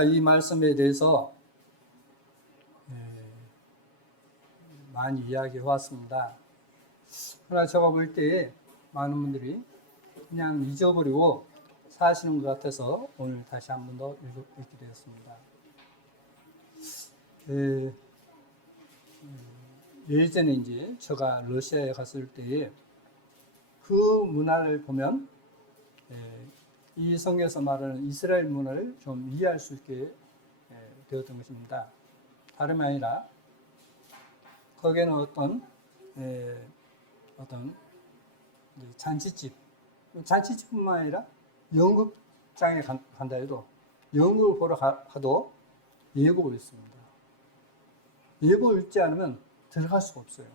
우리가 이 말씀에 대해서 많이 이야기해 왔습니다. 그러나 제가 볼 때 많은 분들이 그냥 잊어버리고 사시는 것 같아서 오늘 다시 한 번 더 읽게 되었습니다. 예전에 이제 제가 러시아에 갔을 때에 그 문화를 보면 이 성경에서 말하는 이스라엘 문화를 좀 이해할 수 있게 되었던 것입니다. 다름이 아니라 거기에는 어떤 잔치집뿐만 아니라 연극장에 간다 해도 연극을 보러 가도 예복을 입습니다. 예복을 입지 않으면 들어갈 수가 없어요.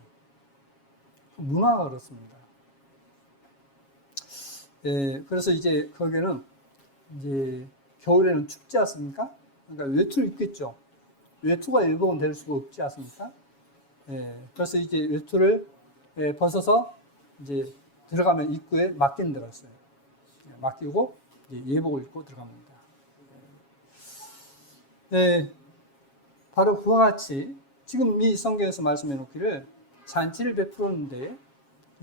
문화가 그렇습니다. 그래서 이제 거기는 이제 겨울에는 춥지 않습니까? 그러니까 외투를 입겠죠. 외투가 예복은 될 수가 없지 않습니까? 그래서 이제 외투를 벗어서 이제 들어가면 입구에 맡기는 데가 있어요. 맡기고 이제 예복을 입고 들어갑니다. 바로 그와 같이 지금 이 성경에서 말씀해 놓기를 잔치를 베풀었는데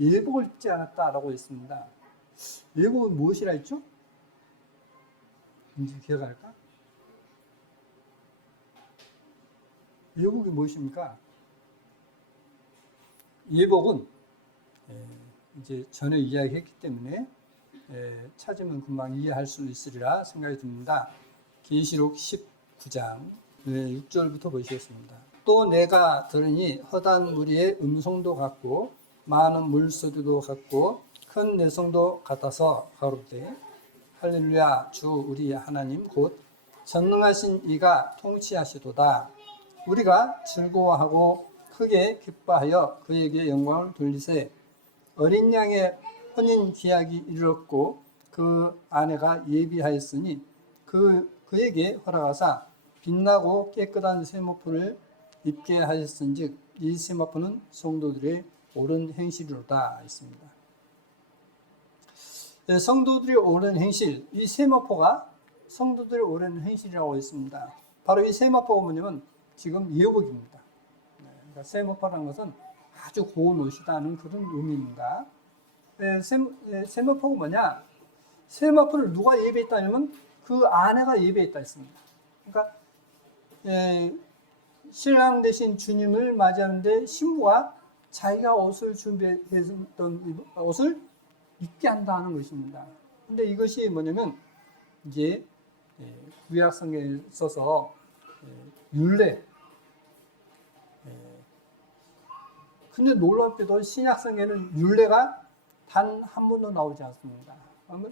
예복을 입지 않았다라고 했습니다. 예복은 무엇이라 했죠? 이제 기억할까? 예복이 무엇입니까? 예복은 이제 전에 이야기했기 때문에 찾으면 금방 이해할 수 있으리라 생각이 듭니다. 계시록 19장 6절부터 보시겠습니다. 또 내가 들으니 허다한 무리의 음성도 같고 많은 물소리도 같고 큰 내성도 같아서 가로되 할렐루야 주 우리 하나님 곧 전능하신 이가 통치하시도다. 우리가 즐거워하고 크게 기뻐하여 그에게 영광을 돌리세. 어린 양의 혼인 기약이 이르렀고 그 아내가 예비하였으니 그에게 허락하사 빛나고 깨끗한 세마포를 입게 하셨은즉 이 세마포는 성도들의 옳은 행실이로다 했습니다. 성도들의 옳은 행실, 이 세마포가 성도들의 옳은 행실이라고 했습니다. 바로 이 세마포가 뭐냐면 지금 예복입니다. 그러니까 세마포라는 것은 아주 고운 옷이라는 그런 의미입니다. 세마포가 뭐냐? 세마포를 누가 예배했다냐면 그 아내가 예배했다 했습니다. 그러니까 신랑 대신 주님을 맞이하는데 신부가 자기가 옷을 준비했던 옷을 입게 한다는 것입니다. 근데 이것이 뭐냐면 이제 구약 성경에 있어서 율례. 근데 놀랍게도 신약 성경에는 율례가 단 한 번도 나오지 않습니다.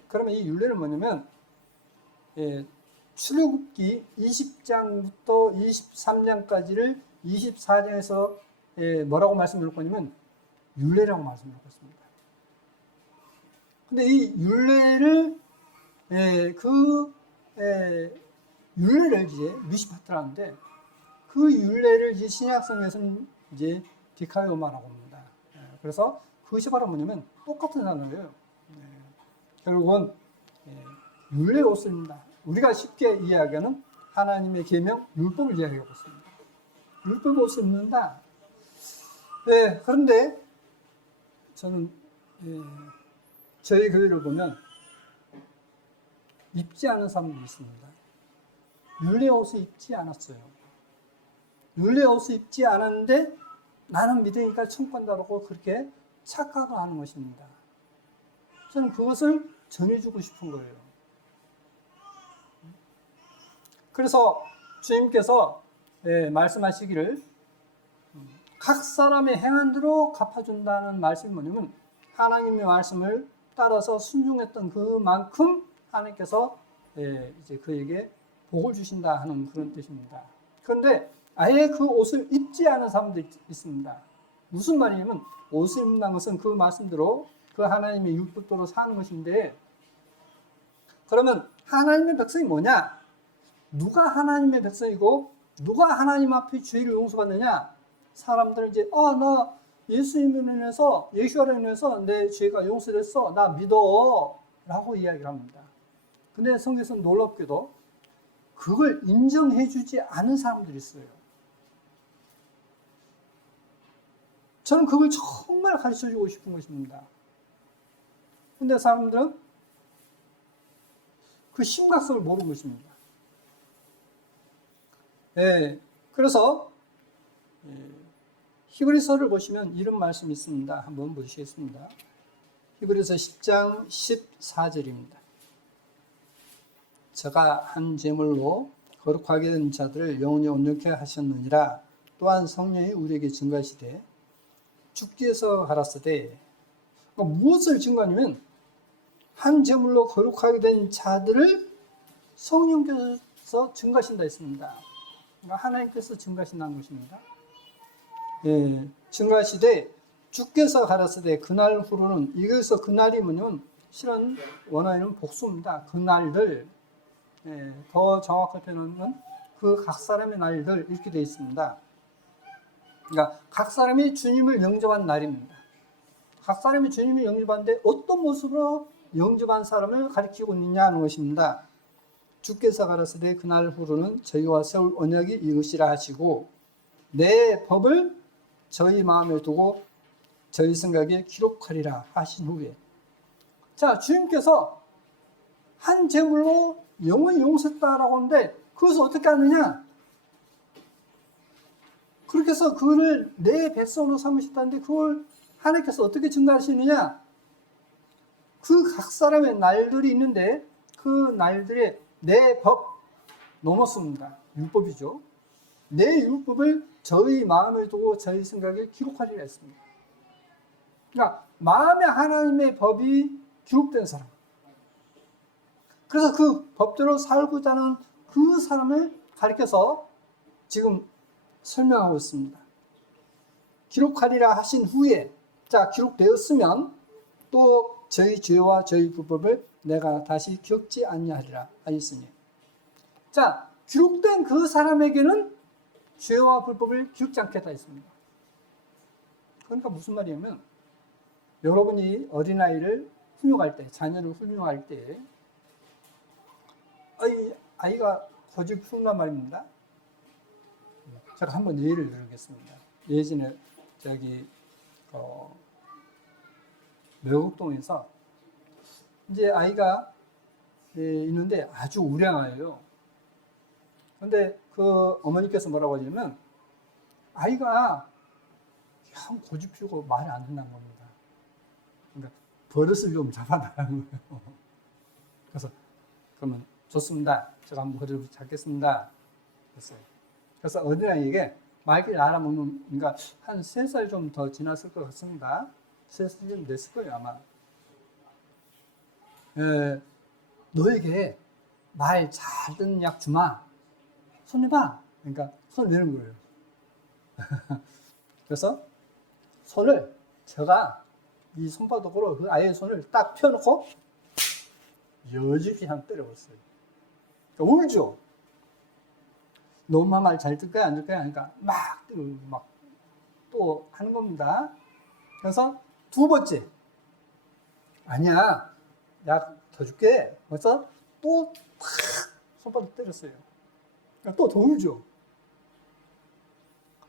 그러면 이 율례는 뭐냐면 출애굽기 20장부터 23장까지를 24장에서 뭐라고 말씀드릴 거냐면 율례라고 말씀드릴 것입니다. 근데 이 율례를 율례를 이제 미시파트라는데 그 율례를 이제 신약성에서는 이제 디카이오마라고 합니다. 그래서 그것이 바로 뭐냐면 똑같은 단어예요. 결국은 율례 옷입니다. 우리가 쉽게 이야기하는 하나님의 계명 율법을 이야기하고 있습니다. 율법 옷을 입는다. 그런데 저는 저희 교회를 보면 입지 않은 사람들이 있습니다. 율례 옷을 입지 않았어요. 율례 옷을 입지 않았는데 나는 믿으니까 천권다라고 그렇게 착각을 하는 것입니다. 저는 그것을 전해주고 싶은 거예요. 그래서 주님께서 말씀하시기를 각 사람의 행한 대로 갚아준다는 말씀이 뭐냐면 하나님의 말씀을 따라서 순종했던 그만큼 하나님께서 이제 그에게 복을 주신다 하는 그런 뜻입니다. 그런데 아예 그 옷을 입지 않은 사람들이 있습니다. 무슨 말이냐면 옷을 입는다는 것은 그 말씀대로 그 하나님의 율법대로 사는 것인데 그러면 하나님의 백성이 뭐냐? 누가 하나님의 백성이고 누가 하나님 앞에 죄를 용서받느냐? 사람들은 이제 나 예수님으로 인해서 예수로 인해서 내 죄가 용서됐어. 나 믿어. 라고 이야기를 합니다. 근데 성경에서는 놀랍게도 그걸 인정해주지 않은 사람들이 있어요. 저는 그걸 정말 가르쳐주고 싶은 것입니다. 근데 사람들은 그 심각성을 모르는 것입니다. 예, 그래서 히브리서를 보시면 이런 말씀이 있습니다. 한번 보시겠습니다. 히브리서 10장 14절입니다. 저가 한 제물로 거룩하게 된 자들을 영원히 온전케 하셨느니라. 또한 성령이 우리에게 증거하시되 주께서 가라사대, 무엇을 증거하냐면 한 제물로 거룩하게 된 자들을 성령께서 증거하신다 했습니다. 그러니까 하나님께서 증거하신다는 것입니다. 예, 증거하시되 주께서 가라사대 그날 후로는, 여기서 그날이 뭐냐면 실은 원어에는 복수입니다. 그날들, 예, 더 정확한 표현은 그 각 사람의 날들 이렇게 되어 있습니다. 그러니까 각 사람이 주님을 영접한 날입니다. 각 사람이 주님을 영접하는데 어떤 모습으로 영접한 사람을 가리키고 있느냐 하는 것입니다. 주께서 가라사대 그날 후로는 저희와 세울 언약이 이것이라 하시고 내 법을 저희 마음에 두고 저희 생각에 기록하리라 하신 후에, 자, 주님께서 한 제물로 영원히 용서했다라고 하는데 그것을 어떻게 하느냐? 그렇게 해서 그를 내 백성으로 삼으셨다는데 그걸 하나님께서 어떻게 증가하시느냐? 그 각 사람의 날들이 있는데 그 날들에 내 법 넘었습니다. 율법이죠. 내 율법을 저희 마음에 두고 저희 생각에 기록하리라 했습니다. 그러니까 마음에 하나님의 법이 기록된 사람, 그래서 그 법대로 살고자 하는 그 사람을 가리켜서 지금 설명하고 있습니다. 기록하리라 하신 후에, 자, 기록되었으면 또 저희 죄와 저희 불법을 내가 다시 겪지 아니하리라 하였으니, 자, 기록된 그 사람에게는 죄와 불법을 기억지 않겠다 했습니다. 그러니까 무슨 말이냐면, 여러분이 어린아이를 훈육할 때, 자녀를 훈육할 때 아이가 거짓 푸는단 말입니다. 제가 한번 예를 들겠습니다. 예전에 저기 매곡동에서 이제 아이가 있는데 아주 우량아예요. 근데 그 어머니께서 뭐라고 하냐면 아이가 참 고집 피우고 말이 안 된다는 겁니다. 그러니까 버릇을 좀 잡아달라는 거예요. 그래서 그러면 좋습니다. 제가 한번 버릇을 잡겠습니다. 그랬어요. 그래서 어린아이에게 말귀를 알아먹는, 그러니까 한 3살 좀 더 지났을 것 같습니다. 3살 좀 됐을 거예요, 아마. 너에게 말 잘 듣는 약 주마. 손 내봐. 그러니까 손 내는 거예요. 그래서 손을 제가 이 손바닥으로 그 아이의 손을 딱 펴놓고 여지없이 한 때려버렸어요. 그러니까 울죠. 너 엄마 말 잘 듣을 거야, 안 듣을 거야? 하니까 막 또 하는 겁니다. 그래서 2번째. 아니야. 약 더 줄게. 그래서 또 탁 손바닥 때렸어요. 그러니까 또 더 울죠.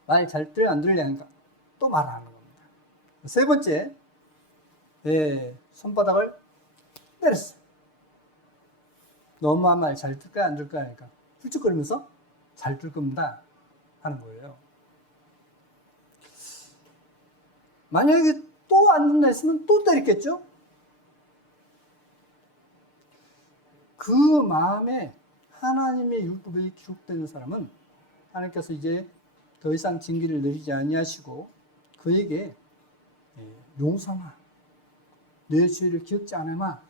말 잘 들려, 안 들려? 하니까 또 말 안 하는 겁니다. 3번째. 손바닥을 때렸어요. 너 엄마 말 잘 듣을 거야, 안 들을 거야? 하니까 훌쩍거리면서 잘 들 겁니다 하는 거예요. 만약에 또 안 듣는다 했으면 또 때렸겠죠? 그 마음에 하나님의 율법이 기록되는 사람은 하나님께서 이제 더 이상 징계를 내리지 아니하시고 그에게 용서마, 내 죄를 기억지 않으마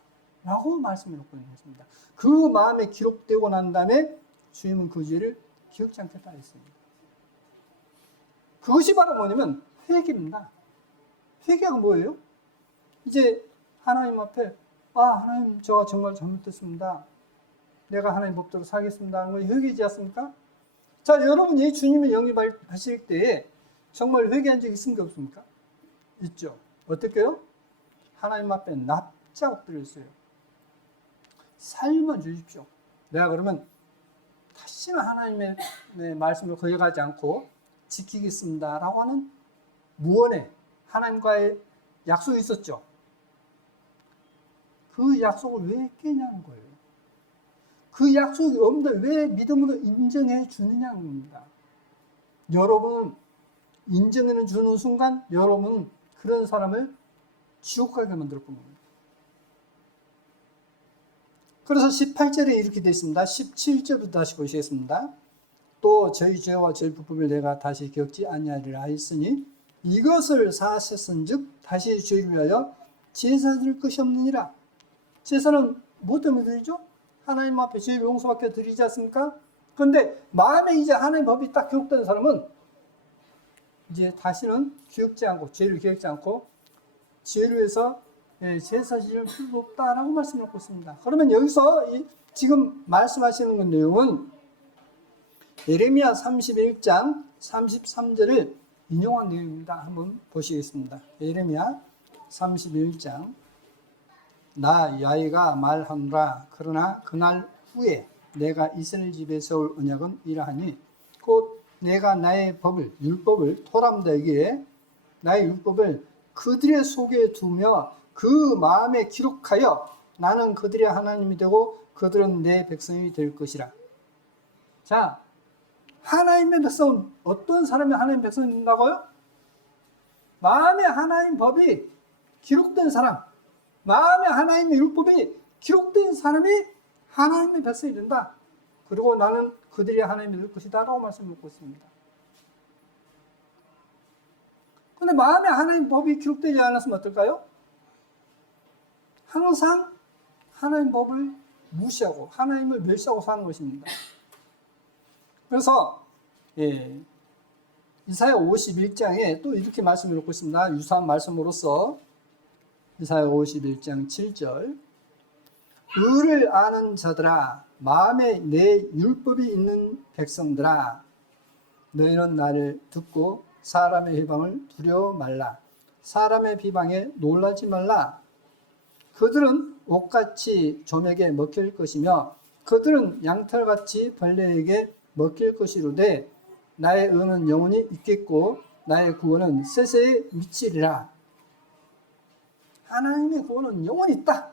라고 말씀을 놓고 있는 것입니다. 그 마음에 기록되고 난 다음에 주님은 그 죄를 기억지 않겠다 했습니다. 그것이 바로 뭐냐면 회개입니다. 회개가 뭐예요? 이제 하나님 앞에 하나님 제가 정말 잘못했습니다. 내가 하나님 법대로 살겠습니다 하는 거 회개지 않습니까? 자, 여러분이 주님을 영접하실 때에 정말 회개한 적이 있습니까? 없습니까? 있죠. 어떻게요? 하나님 앞에 납작 엎드렸어요. 살만 주십시오. 내가 그러면 다시는 하나님의 말씀을 거역하지 않고 지키겠습니다라고 하는 무언의 하나님과의 약속이 있었죠. 그 약속을 왜 깨냐는 거예요. 그 약속이 없는데 왜 믿음으로 인정해 주느냐는 겁니다. 여러분 인정해 주는 순간 여러분은 그런 사람을 지옥 가게 만들 겁니다. 그래서 18절에 이렇게 되어 있습니다. 17절부터 다시 보시겠습니다. 또 저희 죄와 저희 불법을 내가 다시 겪지 아니하리라 하였으니 이것을 사하셨은즉 다시 죄를 위하여 제사 드릴 것이 없느니라. 제사는 뭐 때문에 드리죠? 하나님 앞에 죄 용서밖에 드리지 않습니까? 그런데 마음에 이제 하나님 법이 딱 기록된 사람은 이제 다시는 기억지 않고 죄를 기억지 않고 죄를 위해서 제사 지을 필요 없다라고 말씀하고 있습니다. 그러면 여기서 지금 말씀하시는 내용은 예레미야 31장 33절을 인용한 내용입니다. 한번 보시겠습니다. 예레미야 31장 나 야훼가 말하노라. 그러나 그날 후에 내가 이스라엘 집에 세울 언약은 이러하니 곧 내가 나의 법을 율법을 토람들에게 나의 율법을 그들의 속에 두며 그 마음에 기록하여 나는 그들의 하나님이 되고 그들은 내 백성이 될 것이라. 자, 하나님의 백성은 어떤 사람이 하나님의 백성이 된다고요? 마음에 하나님 법이 기록된 사람, 마음에 하나님의 율법이 기록된 사람이 하나님의 백성이 된다. 그리고 나는 그들이 하나님이 될 것이다 라고 말씀하고 있습니다. 그런데 마음에 하나님 법이 기록되지 않았으면 어떨까요? 항상 하나님 법을 무시하고 하나님을 멸시하고 사는 것입니다. 그래서 이사야 51장에 또 이렇게 말씀을 놓고 있습니다. 유사한 말씀으로서 이사야 51장 7절 의를 아는 자들아 마음에 내 율법이 있는 백성들아 너희는 나를 듣고 사람의 비방을 두려워 말라. 사람의 비방에 놀라지 말라. 그들은 옥같이 좀에게 먹힐 것이며 그들은 양털같이 벌레에게 먹힐 것이로되 나의 의는 영원히 있겠고 나의 구원은 세세에 미치리라. 하나님의 구원은 영원히 있다.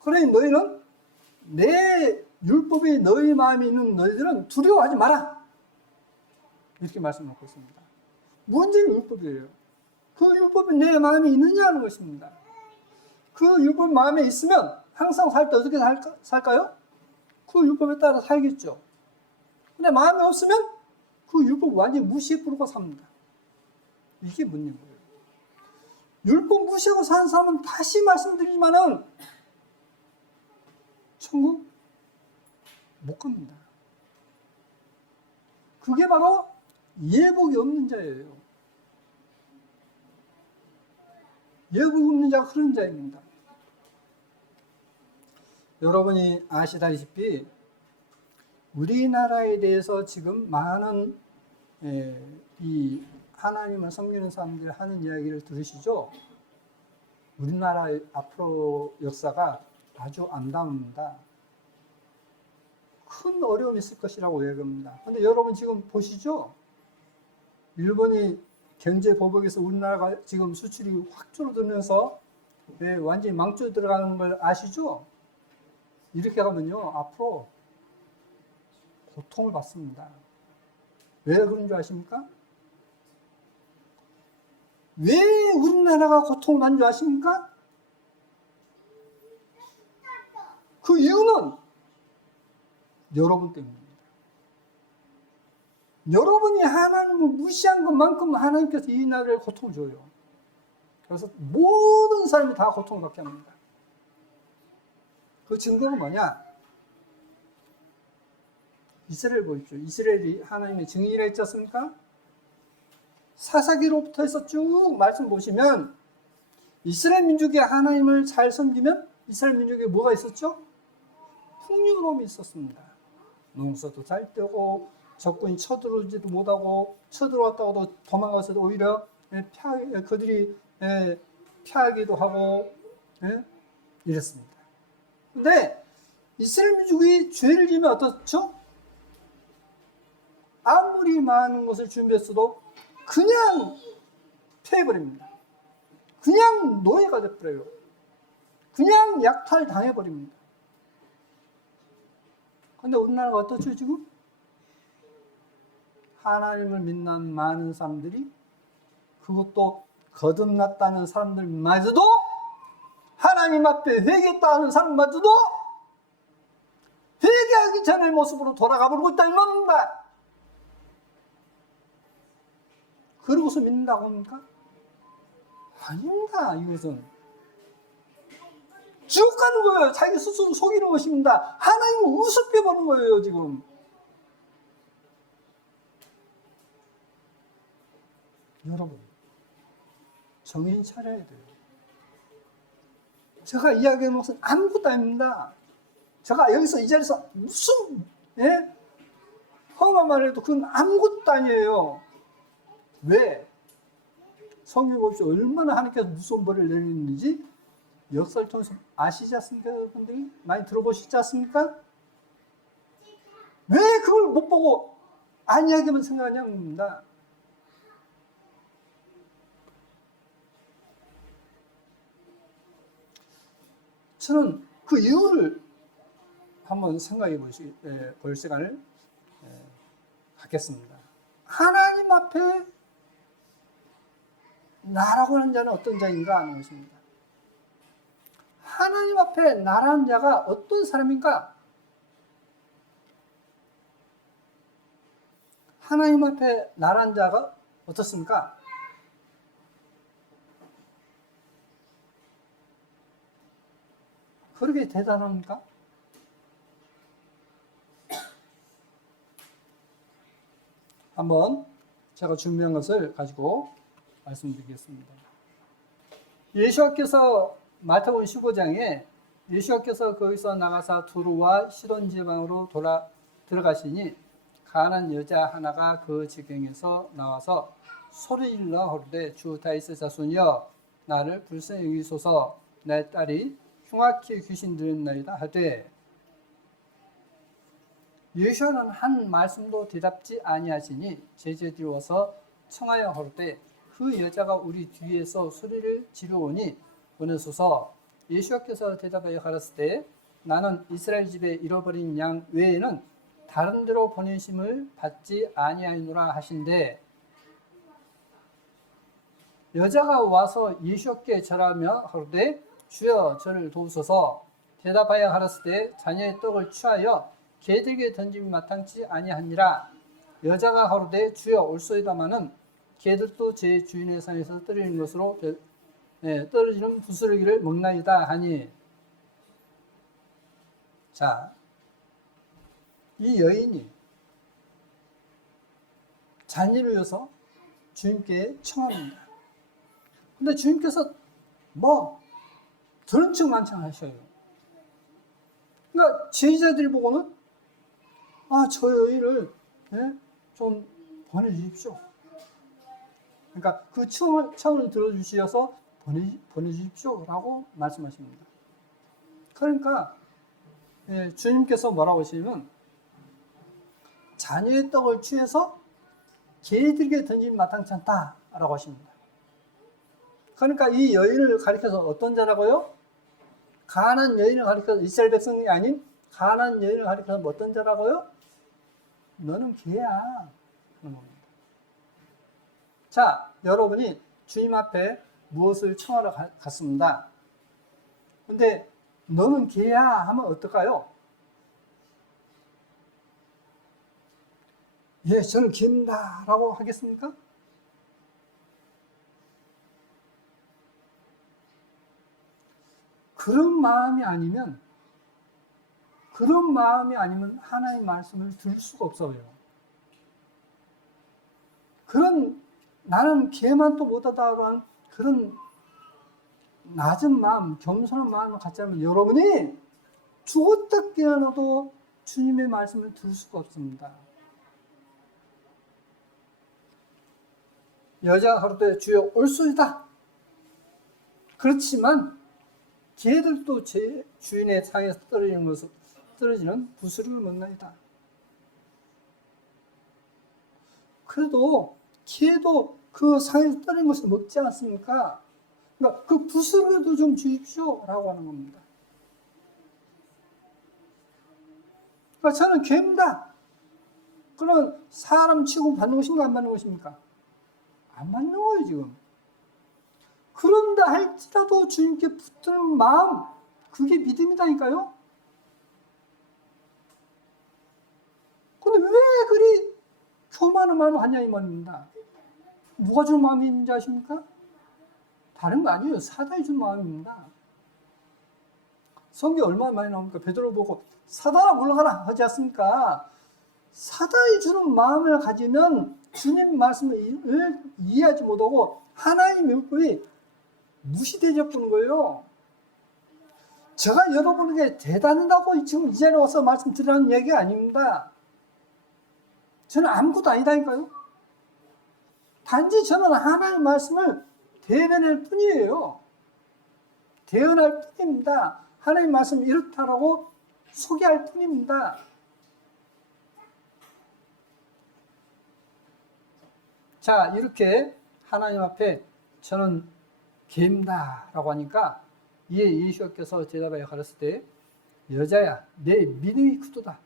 그러니 너희는 내 율법이 너희 마음에 있는 너희들은 두려워하지 마라. 이렇게 말씀하고 있습니다. 문제는 율법이에요. 그 율법이 내 마음에 있느냐는 것입니다. 그 율법 마음에 있으면 항상 살 때 어떻게 살까요? 그 율법에 따라 살겠죠. 근데 마음에 없으면 그 율법 완전히 무시해 부르고 삽니다. 이게 문제인 거예요. 율법 무시하고 사는 사람은 다시 말씀드리지만은 천국 못 갑니다. 그게 바로 예복이 없는 자예요. 예복이 없는 자가 그런 자입니다. 여러분이 아시다시피 우리나라에 대해서 지금 많은 이 하나님을 섬기는 사람들이 하는 이야기를 들으시죠? 우리나라의 앞으로 역사가 아주 암담합니다. 큰 어려움이 있을 것이라고 얘기합니다. 그런데 여러분 지금 보시죠? 일본이 경제 보복에서 우리나라가 지금 수출이 확 줄어들면서 완전히 망조 들어가는 걸 아시죠? 이렇게 가면요 앞으로 고통을 받습니다. 왜 그런 줄 아십니까? 왜 우리나라가 고통을 받는 줄 아십니까? 그 이유는 여러분 때문입니다. 여러분이 하나님을 무시한 것만큼 하나님께서 이 나라에 고통을 줘요. 그래서 모든 사람이 다 고통을 받게 합니다. 그 증거가 뭐냐? 이스라엘 보십시오. 이스라엘이 하나님의 증인이라 했지 않습니까? 사사기로부터 해서 쭉 말씀 보시면 이스라엘 민족이 하나님을 잘 섬기면 이스라엘 민족에 뭐가 있었죠? 풍요로움이 있었습니다. 농사도 잘 되고 적군이 쳐들어오지도 못하고 쳐들어왔다고도 도망가서도 오히려 그들이 피하기도 하고 이랬습니다. 근데 이스라엘 민족이 죄를 지으면 어떻죠? 아무리 많은 것을 준비했어도 그냥 패해버립니다. 그냥 노예가 돼버려요. 그냥 약탈당해버립니다. 근데 우리나라가 어떻죠, 지금? 하나님을 믿는 많은 사람들이, 그것도 거듭났다는 사람들마저도, 하나님 앞에 회개했다는 사람마저도 회개하기 전의 모습으로 돌아가버리고 있다는 겁니다. 그러고서 믿는다고 합니까? 아닙니다. 이것은 지옥 가는 거예요. 자기 스스로 속이는 것입니다. 하나님을 우습게 보는 거예요, 지금. 여러분, 정신 차려야 돼요. 제가 이야기하는 것은 아무것도 아닙니다. 제가 여기서 이 자리에서 무슨 험한 말을 해도 그건 아무것도 아니에요. 왜? 성경 봅시오. 얼마나 하나님께서 무서운 벌을 내리는지 역사를 통해서 아시지 않습니까? 여러분들이 많이 들어보시지 않습니까? 왜 그걸 못 보고 아니하게만 생각하냐입니다. 저는 그 이유를 한번 생각해 볼 시간을 갖겠습니다. 하나님 앞에 나라고 하는 자는 어떤 자인가 하는 것입니다. 하나님 앞에 나라는 자가 어떤 사람인가? 하나님 앞에 나라는 자가 어떻습니까? 그렇게 대단합니까? 한번 제가 준비한 것을 가지고 말씀드리겠습니다. 예수께서 마태복음 15장에 예수께서 거기서 나가사 두루와 시돈 지방으로 들어가시니 가난한 여자 하나가 그 지경에서 나와서 소리질러 가로되 주 다윗의 자손이여 나를 불쌍히 여기소서 내 딸이 흉악히 귀신 들렸나이다 하되 예수는 한 말씀도 대답지 아니하시니 제자들이 와서 청하여 가로되 그 여자가 우리 뒤에서 소리를 지르오니 보내소서. 예수께서 대답하여 가라사대 나는 이스라엘 집에 잃어버린 양 외에는 다른 데로 보내심을 받지 아니하노라 하신대 여자가 와서 예수께 절하며 가로되 주여 저를 도우소서. 대답하여 가라사대 자녀의 떡을 취하여 개들에게 던짐이 마땅치 아니하니라. 여자가 가로되 주여 올소이다마는 개들도 제 주인의 상에서 떨어지는 것으로 떨어지는 부스러기를 먹나이다 하니. 자, 이 여인이 자녀를 위해서 주님께 청합니다. 근데 주님께서 들은 척 만창하셔요. 그러니까 제자들이 보고는 저 여인을 좀 보내주십시오. 그러니까 그 청을 들어주셔서 보내주십시오 라고 말씀하십니다. 그러니까 주님께서 뭐라고 하시냐면 자녀의 떡을 취해서 개들에게 던진 마땅치 않다 라고 하십니다. 그러니까 이 여인을 가리켜서 어떤 자라고요? 가난한 여인을 가리켜서 이스라엘 백성이 아닌 가난한 여인을 가리켜서 어떤 자라고요? 너는 개야 하는 겁니다. 자, 여러분이 주님 앞에 무엇을 청하러 갔습니다. 근데 너는 개야 하면 어떨까요? 예, 저는 개입니다 라고 하겠습니까? 그런 마음이 아니면 하나님의 말씀을 들을 수가 없어요. 그런 나는 개만 또 못하다라는 그런 낮은 마음, 겸손한 마음을 갖지 않으면 여러분이 죽었다 깨어나도 주님의 말씀을 들을 수가 없습니다. 여자가 가로되 주여 올소이다. 그렇지만 개들도 제 주인의 상에서 떨어지는 것을 떨어지는 부스를 먹나이다. 그래도 개도 그 상에서 떨어진 것을 먹지 않습니까? 그러니까 그 부스라도 좀 주십시오 라고 하는 겁니다. 그러니까 저는 개입니다. 그러면 사람 취급 받는 것입니까? 안 받는 것입니까? 안 받는 거예요 지금. 그런다 할지라도 주님께 붙드는 마음, 그게 믿음이다니까요. 근데 왜 그리 교만한 마음을 하냐 이 말입니다. 누가 주는 마음인지 아십니까? 다른 거 아니에요. 사단이 주는 마음입니다. 성경에 얼마나 많이 나옵니까? 베드로 보고 사단아 물러가라 하지 않습니까? 사단이 주는 마음을 가지면 주님 말씀을 이해하지 못하고 하나님의 율법이 무시되어 보는 거예요. 제가 여러분에게 대단하다고 지금 이 자리에 와서 말씀드리라는 얘기가 아닙니다. 저는 아무것도 아니다니까요. 단지 저는 하나님의 말씀을 대변할 뿐이에요. 대언할 뿐입니다. 하나님의 말씀이 이렇다라고 소개할 뿐입니다. 자, 이렇게 하나님 앞에 저는 개입니다 라고 하니까 이에 예수께서 대답하여 가르칠 때 여자야 내 믿음이 크도다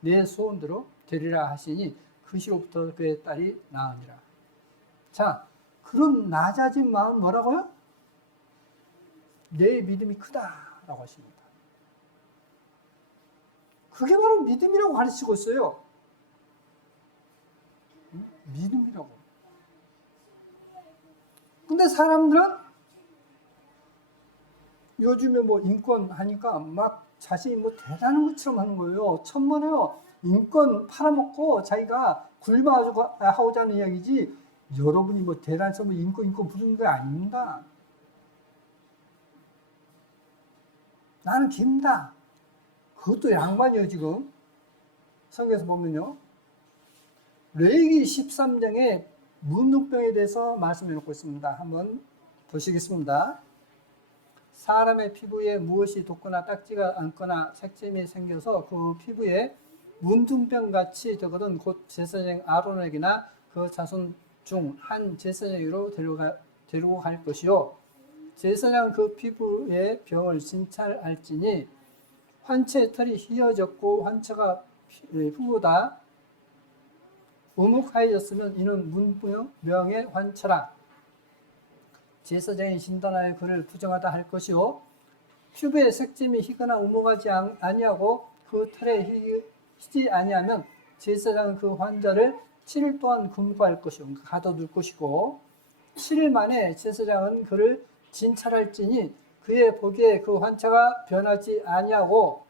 내 소원대로 되리라 하시니 그 시로부터 그의 딸이 나으니라. 자, 그런 낮아진 마음 뭐라고요? 내 믿음이 크다라고 하십니다. 그게 바로 믿음이라고 가르치고 있어요. 믿음이라고. 근데 사람들은 요즘에 뭐 인권 하니까 막 자신이 뭐 대단한 것처럼 하는 거예요. 천만에요. 인권 팔아먹고 자기가 굴마하고자 하는 이야기지 여러분이 뭐 대단해서 뭐 인권 부르는 게 아닙니다. 나는 깁니다. 그것도 양반이에요 지금. 성경에서 보면요. 레위기 13장에 문둥병에 대해서 말씀해 놓고 있습니다. 한번 보시겠습니다. 사람의 피부에 무엇이 돋거나 딱지가 않거나 색점이 생겨서 그 피부에 문둥병같이 되거든 곧 제사장 아론에게나 그 자손 중 한 제사장으로 데리고 갈 것이요. 제사장 그 피부의 병을 진찰할지니 환체의 털이 휘어졌고 환처가 피부보다 우묵하여졌으면 이는 문병의 환처라. 제사장이 진단하여 그를 부정하다 할 것이요. 피부에 색점이 희거나 우묵하지 아니하고 그 털에 희지 아니하면 제사장은 그 환자를 7일 동안 금고할 것이요. 그러니까 가둬둘 것이고 7일 만에 제사장은 그를 진찰할지니 그의 보기에 그 환자가 변하지 아니하고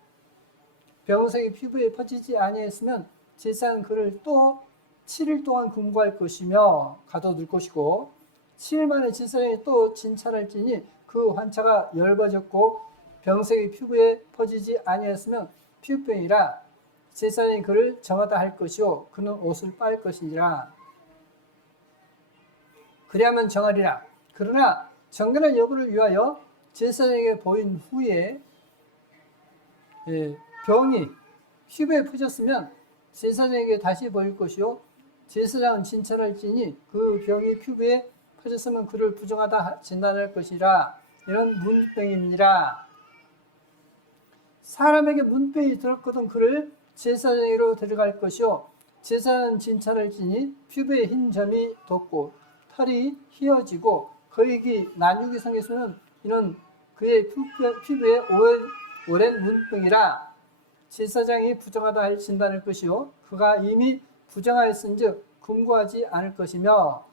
병색이 피부에 퍼지지 아니했으면 제사장은 그를 또 7일 동안 금고할 것이며 가둬둘 것이고 7일 만에 제사장이 또 진찰할지니 그 환자가 엷어졌고 병색이 피부에 퍼지지 아니했으면 피부병이라 제사장이 그를 정하다 할 것이요 그는 옷을 빨 것이니라. 그리하면 정하리라. 그러나 정결한 여부를 위하여 제사장에게 보인 후에 병이 피부에 퍼졌으면 제사장에게 다시 보일 것이요 제사장은 진찰할지니 그 병이 피부에 퍼졌으면 그를 부정하다 진단할 것이라. 이런 문병입니다. 사람에게 문병이 들었거든 그를 제사장으로 데려갈 것이요 제사장은 진찰할지니 피부에 흰 점이 돋고 털이 휘어지고 거액이 난육이 생겼으면 이는 그의 피부에 오랜 문병이라. 제사장이 부정하다 진단할 것이요 그가 이미 부정하였은즉 금고하지 않을 것이며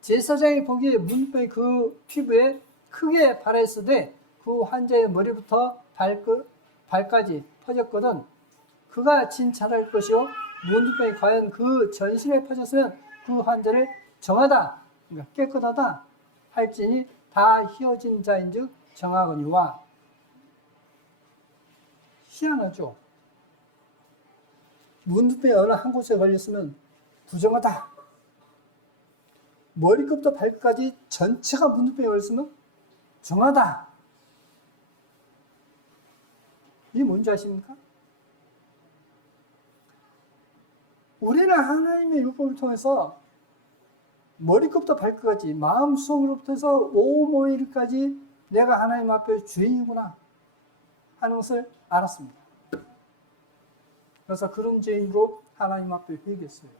제사장이 보기에 문병이 그 피부에 크게 발했으되 그 환자의 머리부터 발까지 퍼졌거든 그가 진찰할 것이요 문둥병이 과연 그 전신에 퍼졌으면 그 환자를 정하다 그러니까 깨끗하다 할지니 다 휘어진 자인즉 정하거니와. 희한하죠. 문둥병이 어느 한 곳에 걸렸으면 부정하다. 머리끝부터 발끝까지 전체가 문둥병이 걸렸으면 정하다. 이게 뭔지 아십니까? 우리는 하나님의 율법을 통해서 머리끝부터 발끝까지 마음속으로부터 해서 오모일까지 내가 하나님 앞에 죄인이구나 하는 것을 알았습니다. 그래서 그런 죄인으로 하나님 앞에 회개했어요.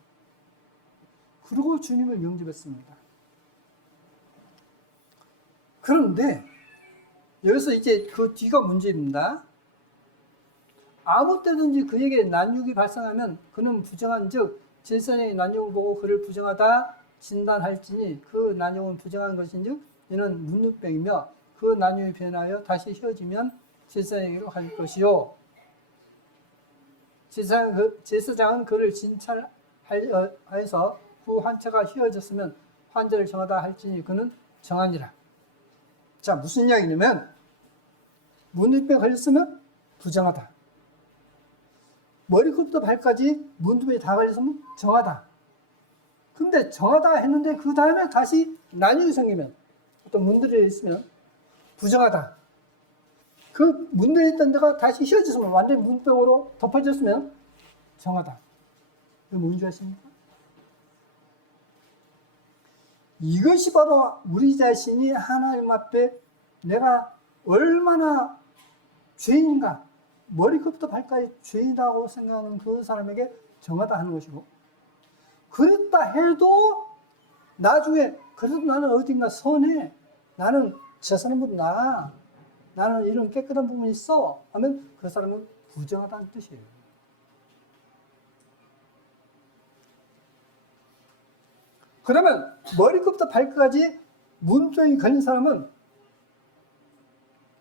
그리고 주님을 영접했습니다. 그런데 여기서 이제 그 뒤가 문제입니다. 아무 때든지 그에게 난육이 발생하면 그는 부정한 즉 제사장의 난육을 보고 그를 부정하다 진단할지니 그 난육은 부정한 것인즉 이는 문둥병이며 그 난육이 변하여 다시 휘어지면 제사장에게로 갈 것이요 제사장은 그를 진찰하여서 그 환자가 휘어졌으면 환자를 정하다 할지니 그는 정하니라. 자, 무슨 이야기냐면 문둥병에 걸렸으면 부정하다. 머리끝부터 발까지 문둥병이 다 걸렸으면 정하다. 근데 정하다 했는데 그 다음에 다시 난육이 생기면 어떤 문들이 있으면 부정하다. 그 문들이 있던 데가 다시 휘어졌으면 완전히 문병으로 덮어졌으면 정하다. 이게 뭔지 아십니까? 이것이 바로 우리 자신이 하나님 앞에 내가 얼마나 죄인인가, 머리끝부터 발까지 죄인이라고 생각하는 그 사람에게 정하다 하는 것이고, 그랬다 해도 나중에 그래도 나는 어딘가 선해, 나는 저 사람보다 나아, 나는 이런 깨끗한 부분이 있어 하면 그 사람은 부정하다는 뜻이에요. 그러면 머리끝부터 발끝까지 문병이 걸린 사람은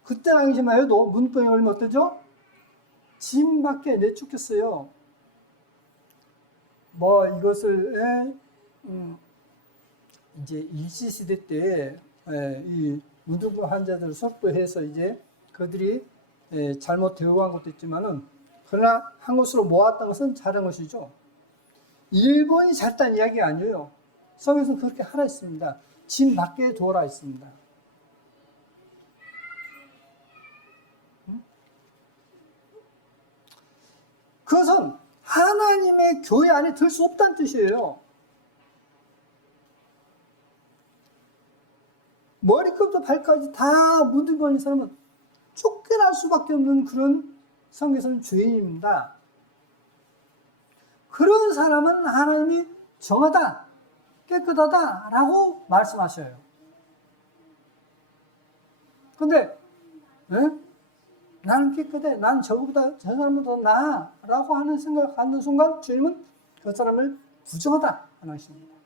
그때 당시만 해도 문병이 걸리면 어떠죠? 짐 밖에 내쫓겼어요. 뭐 이것을 이제 일시시대 때 이 문둥병 환자들을 속도해서 이제 그들이 잘못 대우한 것도 있지만은 그러나 한 곳으로 모았던 것은 잘한 것이죠. 일본이 잘했다는 이야기가 아니에요. 성경에서는 그렇게 하라 했습니다. 짐 밖에 두어라 했습니다. 그것은 하나님의 교회 안에 들 수 없다는 뜻이에요. 머리끝부터 발까지 다 문둥병인 사람은 쫓겨날 수밖에 없는 그런 성경에서는 죄인입니다. 그런 사람은 하나님이 정하다, 깨끗하다 라고 말씀하셔요. 근데 나는 깨끗해, 난 저거보다 저 사람보다 나아 라고 하는 생각을 갖는 순간 주님은 그 사람을 부정하다 하는 것입니다.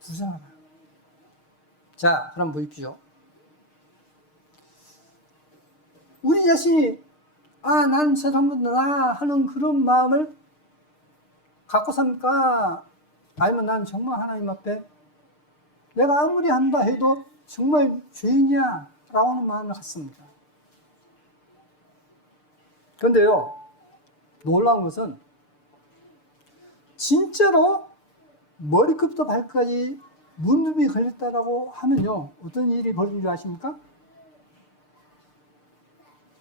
부정하다. 자, 그럼 보십시오. 우리 자신이 나는 저 사람보다 나아 하는 그런 마음을 갖고 삽니까? 아니면 난 정말 하나님 앞에 내가 아무리 한다 해도 정말 죄인이야 라고 하는 마음을 갖습니다. 그런데요, 놀라운 것은 진짜로 머리끝부터 발까지 문둥병이 걸렸다라고 하면요, 어떤 일이 벌어진 줄 아십니까?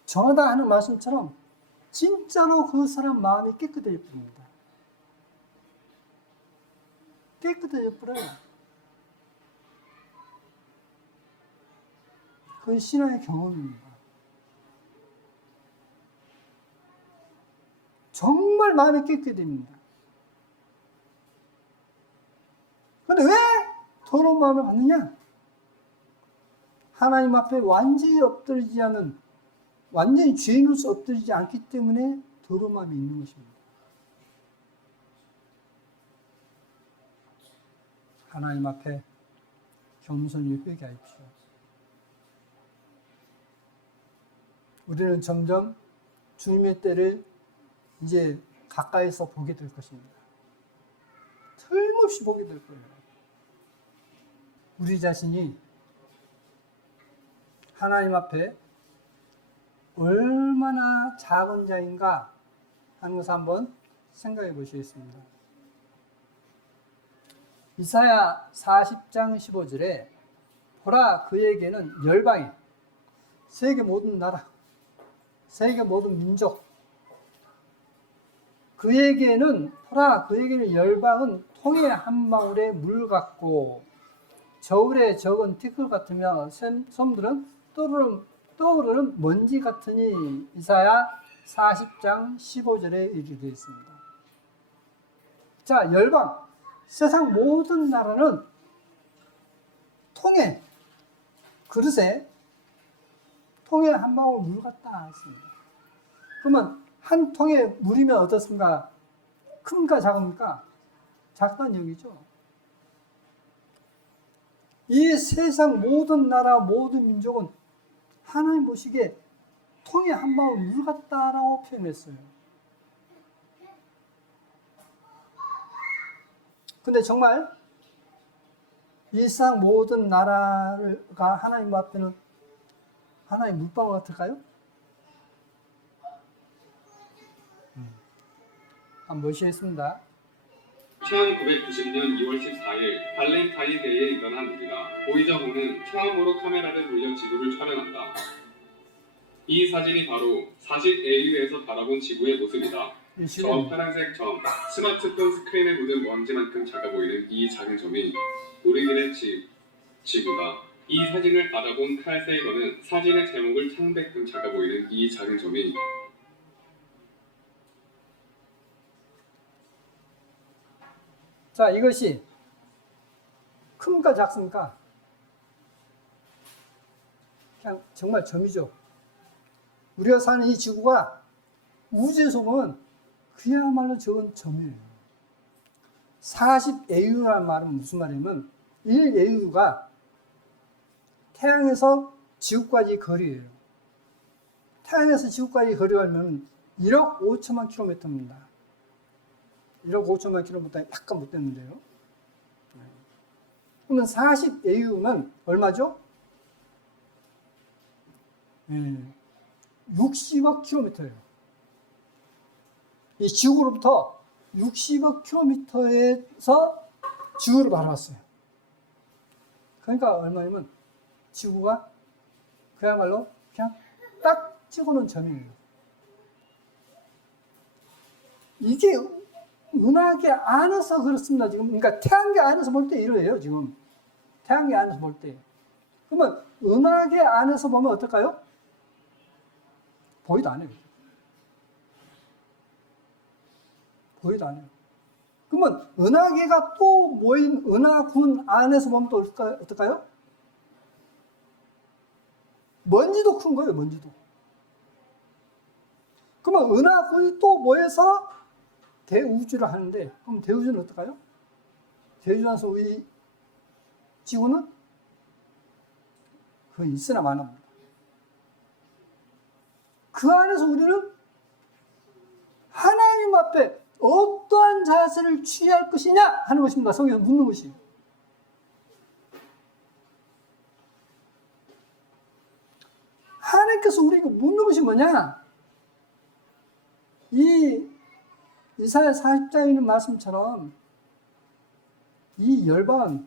정하다 하는 말씀처럼 진짜로 그 사람 마음이 깨끗해져 버립니다. 깨끗해져 버려요. 그건 신앙의 경험입니다. 정말 마음이 깨끗해집니다. 그런데 왜 더러운 마음을 갖느냐? 하나님 앞에 완전히 엎드리지 않은, 완전히 죄인으로서 엎드리지 않기 때문에 더러운 마음이 있는 것입니다. 하나님 앞에 겸손히 회개하십시오. 우리는 점점 주님의 때를 이제 가까이서 보게 될 것입니다. 틀림없이 보게 될 거예요. 우리 자신이 하나님 앞에 얼마나 작은 자인가 하는 것을 한번 생각해 보시겠습니다. 이사야 40장 15절에 보라 그에게는 열방에 세계 모든 나라, 세계 모든 민족, 그에게는 열방은 통의 한 방울의 물 같고 저울에 적은 티끌 같으며 솜들은 떠오르는 먼지 같으니. 이사야 40장 15절에 이렇게 되어 있습니다. 자, 열방, 세상 모든 나라는 통에, 그릇에 통에 한 방울 물 같다 했습니다. 그러면 한 통에 물이면 어떻습니까? 큰가 작습니까? 작다는 얘기죠. 이 세상 모든 나라, 모든 민족은 하나님 보시기에 통에 한 방울 물 같다라고 표현했어요. 근데 정말 이 세상 모든 나라가 하나님 앞에는 하나의 물방울 같을까요? 한번 보시겠습니다. 1990년 2월 14일 발렌타인데이에 일어난 일이다. 보이저호는 처음으로 카메라를 돌려 지도를 촬영한다. 이 사진이 바로 40AU에서 바라본 지구의 모습이다. 저 파란색 점, 스마트폰 스크린에 묻은 먼지만큼 작아 보이는 이 작은 점이 우리들의 지구다. 이 사진을 받아본 칼 세이버는 사진의 제목을 창백큼 작아 보이는 이 작은 점이 자, 이것이 큰가 작습니까? 그냥 정말 점이죠. 우리가 사는 이 지구가 우주에서 보면 그야말로 적은 점이에요. 40AU라는 말은 무슨 말이냐면 1AU가 태양에서 지구까지 거리예요. 태양에서 지구까지 거리가 하면 1억 5천만 킬로미터입니다. 1억 5천만 킬로미터 약간 못 됐는데요. 그러면 40AU면 얼마죠? 60억 킬로미터예요. 이 지구로부터 60억 킬로미터에서 지구를 바라봤어요. 그러니까 얼마냐면 지구가 그야말로 그냥 딱 찍어놓은 점이에요. 이게 은하계 안에서 그렇습니다. 지금 그러니까 태양계 안에서 볼 때 이래요. 지금 태양계 안에서 볼 때. 그러면 은하계 안에서 보면 어떨까요? 보이도 않아요. 보이도 않아요. 그러면 은하계가 또 모인 은하군 안에서 보면 또 어떨까요? 먼지도 큰 거예요. 먼지도. 그러면 은하군이 또 모여서 대우주를 하는데, 그럼 대우주는 어떨까요? 대우주에서 우리 지구는 거의 있으나 마나입니다. 그 안에서 우리는 하나님 앞에 어떠한 자세를 취할 것이냐 하는 것입니다. 성경에서 묻는 것이. 하나님께서 우리에게 묻는 것이 뭐냐? 이 이사야 40장에 있는 말씀처럼 이 열방은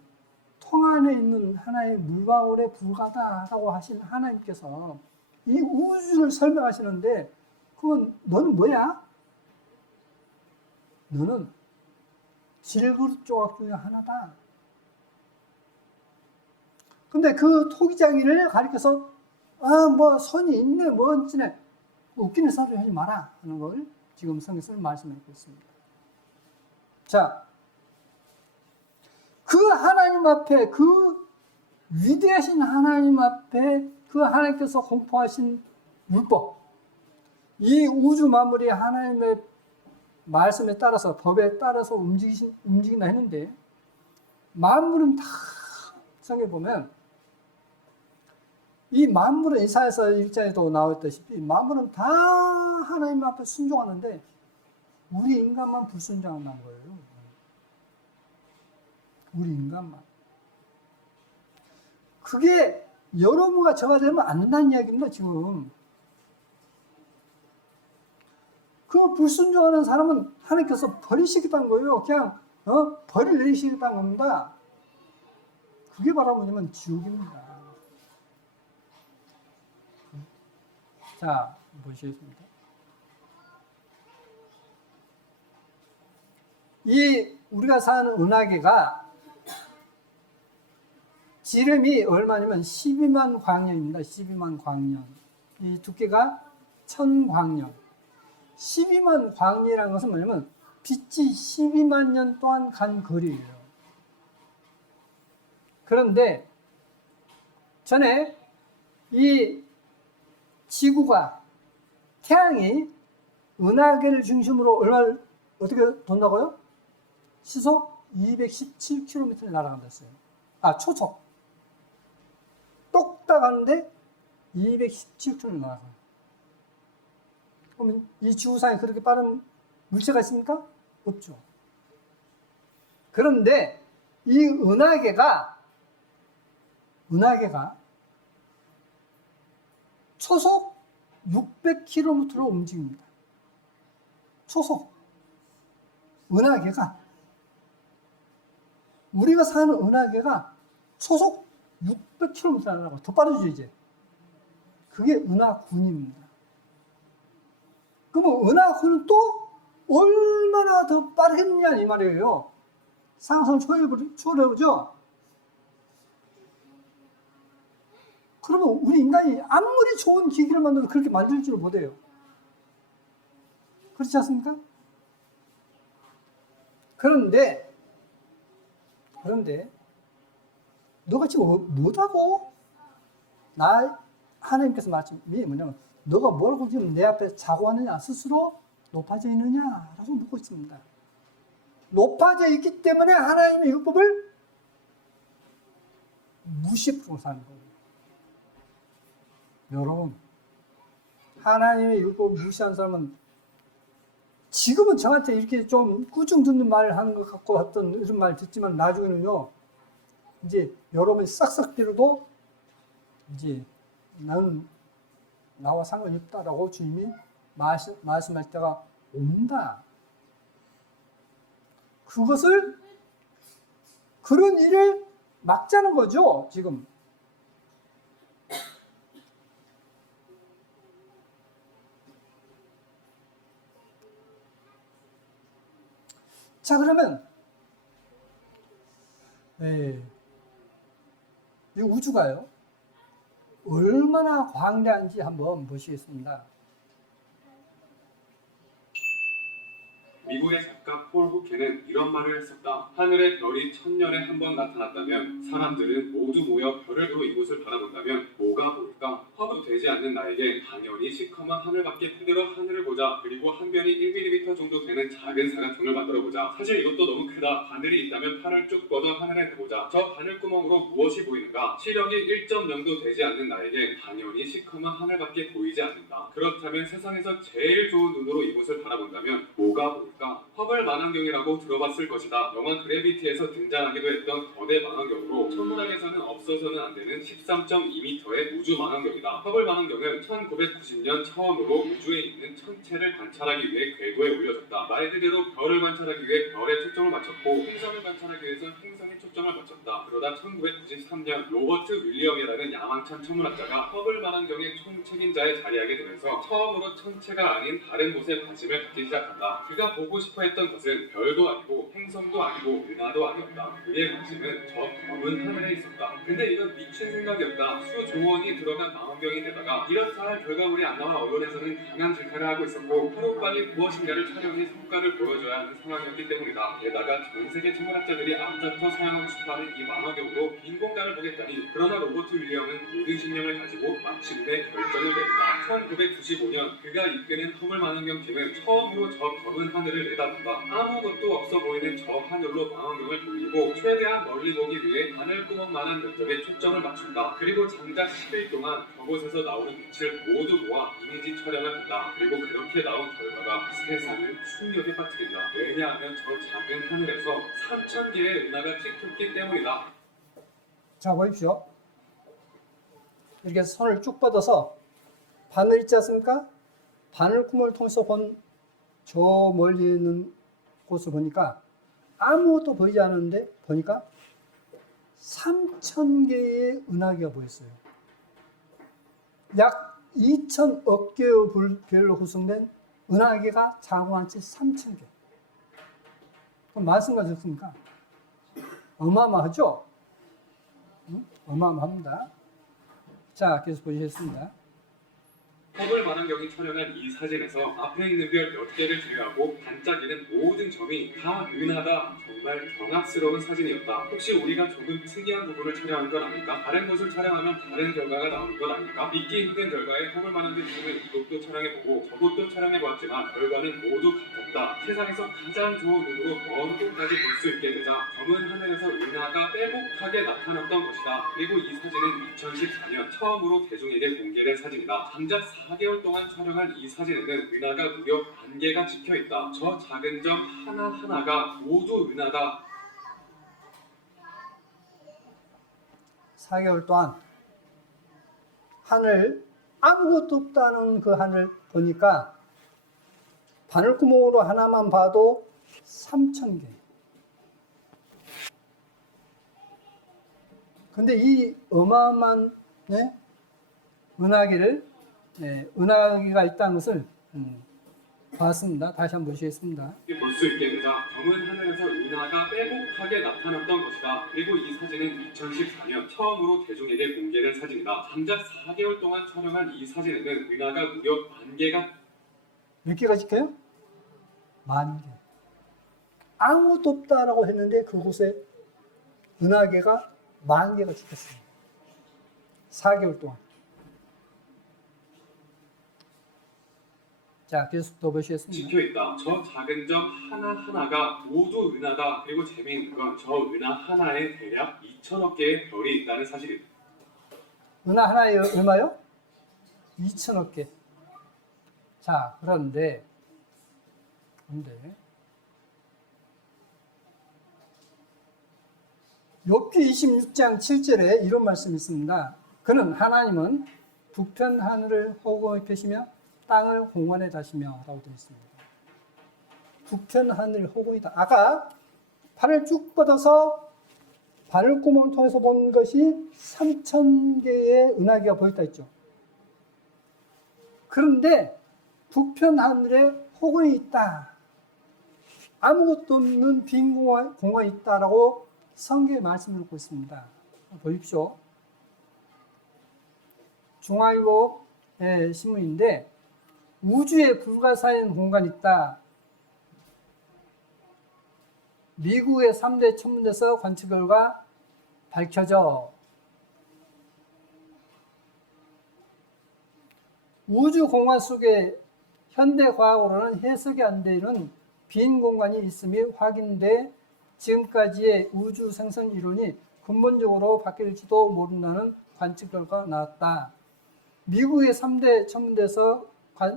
통 안에 있는 하나의 물방울에 불과하다라고 하신 하나님께서 이 우주를 설명하시는데, 그건 너는 뭐야? 너는 질그릇 조각 중에 하나다. 근데 그 토기장이를 가리켜서 뭐 손이 있네 뭐 어찌네 웃기는 소리 하지 마라 하는 걸 지금 성경에서 말씀하고 있습니다. 자, 그 하나님 앞에, 그 위대하신 하나님 앞에 그 하나님께서 공포하신 율법, 이 우주 만물이 하나님의 말씀에 따라서, 법에 따라서 움직인다 했는데, 만물은 다 성경에 보면 이 만물은 이사야서 1장에도 나왔다시피 만물은 다 하나님 앞에 순종하는데 우리 인간만 불순종한다는 거예요. 우리 인간만. 그게 여러분과 저가 되면 안 된다는 이야기입니다. 지금 그 불순종하는 사람은 하나님께서 버리시겠다는 거예요. 그냥 벌을 내리시겠다는 겁니다. 그게 바로 뭐냐면 지옥입니다. 자, 보시겠습니다. 이 우리가 사는 은하계가 지름이 얼마냐면 12만 광년입니다. 12만 광년. 이 두께가 1000광년. 12만 광년이라는 것은 뭐냐면 빛이 12만 년 동안 간 거리예요. 그런데 전에 이 지구가 태양이 은하계를 중심으로 얼마를 어떻게 돈다고요? 시속 217km를 날아간다 했어요. 초속. 똑딱 하는데 217km를 날아가요. 그러면 이 지구상에 그렇게 빠른 물체가 있습니까? 없죠. 그런데 이 은하계가 초속 600km로 움직입니다. 초속. 은하계가 우리가 사는 은하계가 초속 600km 날아가고 더 빠르죠 이제. 그게 은하군입니다. 그러면 은하군은 또 얼마나 더 빠르겠느냐 이 말이에요. 상상을 초월해보죠. 그러면 우리 인간이 아무리 좋은 기기를 만들어도 그렇게 만들 줄을 못해요. 그렇지 않습니까? 그런데 너가 지금 뭐라고? 하나님께서 말씀이 뭐냐면 너가 뭐라고 지금 내 앞에 자고하느냐, 스스로 높아져 있느냐라고 묻고 있습니다. 높아져 있기 때문에 하나님의 율법을 무시하고 사는 거예요. 여러분, 하나님의 율법을 무시한 사람은 지금은 저한테 이렇게 좀 꾸중 듣는 말을 하는 것 같고 어떤 이런 말 듣지만 나중에는요, 이제 여러분이 싹싹 빌어도 이제 나는 나와 상관이 없다라고 주님이 말씀할 때가 온다. 그런 일을 막자는 거죠, 지금. 자, 그러면 이 우주가요 얼마나 광대한지 한번 보시겠습니다. 미국의 작가 폴 후케는 이런 말을 했었다. 하늘의 별이 1000년에 한 번 나타났다면 사람들은 모두 모여 별을 보고 이곳을 바라본다면 뭐가 보일까? 허도 되지 않는 나에게 당연히 시커먼 하늘밖에 흔들어 하늘을 보자. 그리고 한 변이 1mm 정도 되는 작은 사각형을 만들어 보자. 사실 이것도 너무 크다. 바늘이 있다면 팔을 쭉 뻗어 하늘에 대보자. 저 바늘구멍으로 무엇이 보이는가? 시력이 1.0도 되지 않는 나에게 당연히 시커먼 하늘밖에 보이지 않는다. 그렇다면 세상에서 제일 좋은 눈으로 이곳을 바라본다면 뭐가 보일까? 허블 망원경이라고 들어봤을 것이다. 영화 그래비티에서 등장하기도 했던 거대 망원경으로 천문학에서는 없어서는 안 되는 13.2m의 우주 망원경이다. 허블 망원경은 1990년 처음으로 우주에 있는 천체를 관찰하기 위해 궤도에 올려졌다. 말 그대로 별을 관찰하기 위해 별에 초점을 맞췄고 행성을 관찰하기 위해서 행성에 초점을 맞췄다. 그러다 1993년 로버트 윌리엄이라는 야망찬 천문학자가 허블 망원경의 총책임자에 자리하게 되면서 처음으로 천체가 아닌 다른 곳에 관심을 갖기 시작한다. 그가 보고 싶어 했던 것은 별도 아니고 행성도 아니고 은하도 아니었다. 그의 관심은 저 검은 하늘에 있었다. 근데 이건 미친 생각이었다. 수조원이 들어간 망원경이 되다가 이렇다 할 결과물이 안 나와 언론에서는 강한 질타를 하고 있었고 하루빨리 무엇인가를 촬영해 성과를 보여줘야 하는 상황이었기 때문이다. 게다가 전세계 천문학자들이 앞다퉈 사용하고 싶어하는 이 망원경으로 빈 공간을 보겠다니. 그러나 로버트 윌리엄은 모든 신념을 가지고 마침내 결정을 내린다. 1995년 그가 이끄는 허블 망원경 팀은 처음으로 저 검은 하늘을 내다본다. 아무것도 없어 보이는 저 하늘로 망원경을 돌리고 최대한 멀리 보기 위해 바늘구멍만한 면적에 초점을 맞춘다. 그리고 장작 10일 동안 저곳에서 나오는 빛을 모두 모아 이미지 촬영을 한다. 그리고 그렇게 나온 결과가 세상을 충격에 빠뜨린다. 왜냐하면 저 작은 하늘에서 3000개의 은하가 찍혔기 때문이다. 자, 보십시오. 이렇게 손을 쭉 뻗어서 바늘 있지 않습니까? 바늘구멍을 통해서 본 저 멀리 있는 곳을 보니까 아무것도 보이지 않는데 보니까 3000개의 은하계가 보였어요. 약 2천억 개의 별로 구성된 은하계가 자그마치 3,000개. 그럼 말씀과 적습니까? 어마어마하죠? 응? 어마어마합니다. 자, 계속 보시겠습니다. 허블 망원경이 촬영한 이 사진에서 앞에 있는 별 몇 개를 제외하고 반짝이는 모든 점이 다 은하다. 정말 경악스러운 사진이었다. 혹시 우리가 조금 특이한 부분을 촬영한 건 아닐까? 다른 것을 촬영하면 다른 결과가 나오는 건 아닐까? 믿기 힘든 결과에 허블 망원경 팀은 이것도 촬영해보고 저것도 촬영해보았지만 결과는 모두 같았다. 세상에서 가장 좋은 눈으로 먼 곳까지 볼 수 있게 되자 검은 하늘에서 은하가 빼곡하게 나타났던 것이다. 그리고 이 사진은 2014년 처음으로 대중에게 공개된 사진이다. 장작 4개월 동안 촬영한 이 사진에는 은하가 무려 10,000개가 찍혀있다. 저 작은 점 하나하나가 모두 은하다. 4개월 동안 하늘, 아무것도 없다는 그 하늘 보니까 바늘구멍으로 하나만 봐도 3,000개. 근데 이 어마어마한 은하계를 은하계가 있다는 것을 봤습니다. 다시 한번 보시겠습니다. 볼 수 있게 되자 검은 하늘에서 은하가 빼곡하게 나타났던 것이다. 그리고 이 사진은 2014년 처음으로 대중에게 공개된 사진이다. 장작 4개월 동안 촬영한 이 사진에는 은하가 무려 10,000개가 몇 개가 찍혀요? 10,000개. 아무것도 없다라고 했는데 그곳에 은하계가 10,000개가 찍혔습니다. 4개월 동안. 자, 계속 더 보시겠습니다. 찍혀있다. 저 작은 점 하나하나가 모두 은하다. 그리고 재미있는 건 저 은하 하나에 대략 2천억 개의 별이 있다는 사실이다. 은하 하나에 얼마요? 2천억 개. 자, 그런데 욥기 26장 7절에 이런 말씀이 있습니다. 그는 하나님은 북편 하늘을 허공에 펴시며 땅을 공원에 다시며 라고 되어 있습니다. 북편 하늘 허공이다. 아까 발을 쭉 뻗어서 바늘구멍을 통해서 본 것이 3,000개의 은하계가 보였다 했죠. 그런데 북편 하늘에 허공이 있다. 아무것도 없는 빈 공간이 있다라고 성경의 말씀을 놓고 있습니다. 보십시오. 중앙일보의 신문인데 우주에 불가사의 공간이 있다. 미국의 3대 천문대에서 관측 결과 밝혀져. 우주 공간 속에 현대 과학으로는 해석이 안 되는 빈 공간이 있음이 확인돼 지금까지의 우주 생성 이론이 근본적으로 바뀔지도 모른다는 관측 결과가 나왔다. 미국의 3대 천문대에서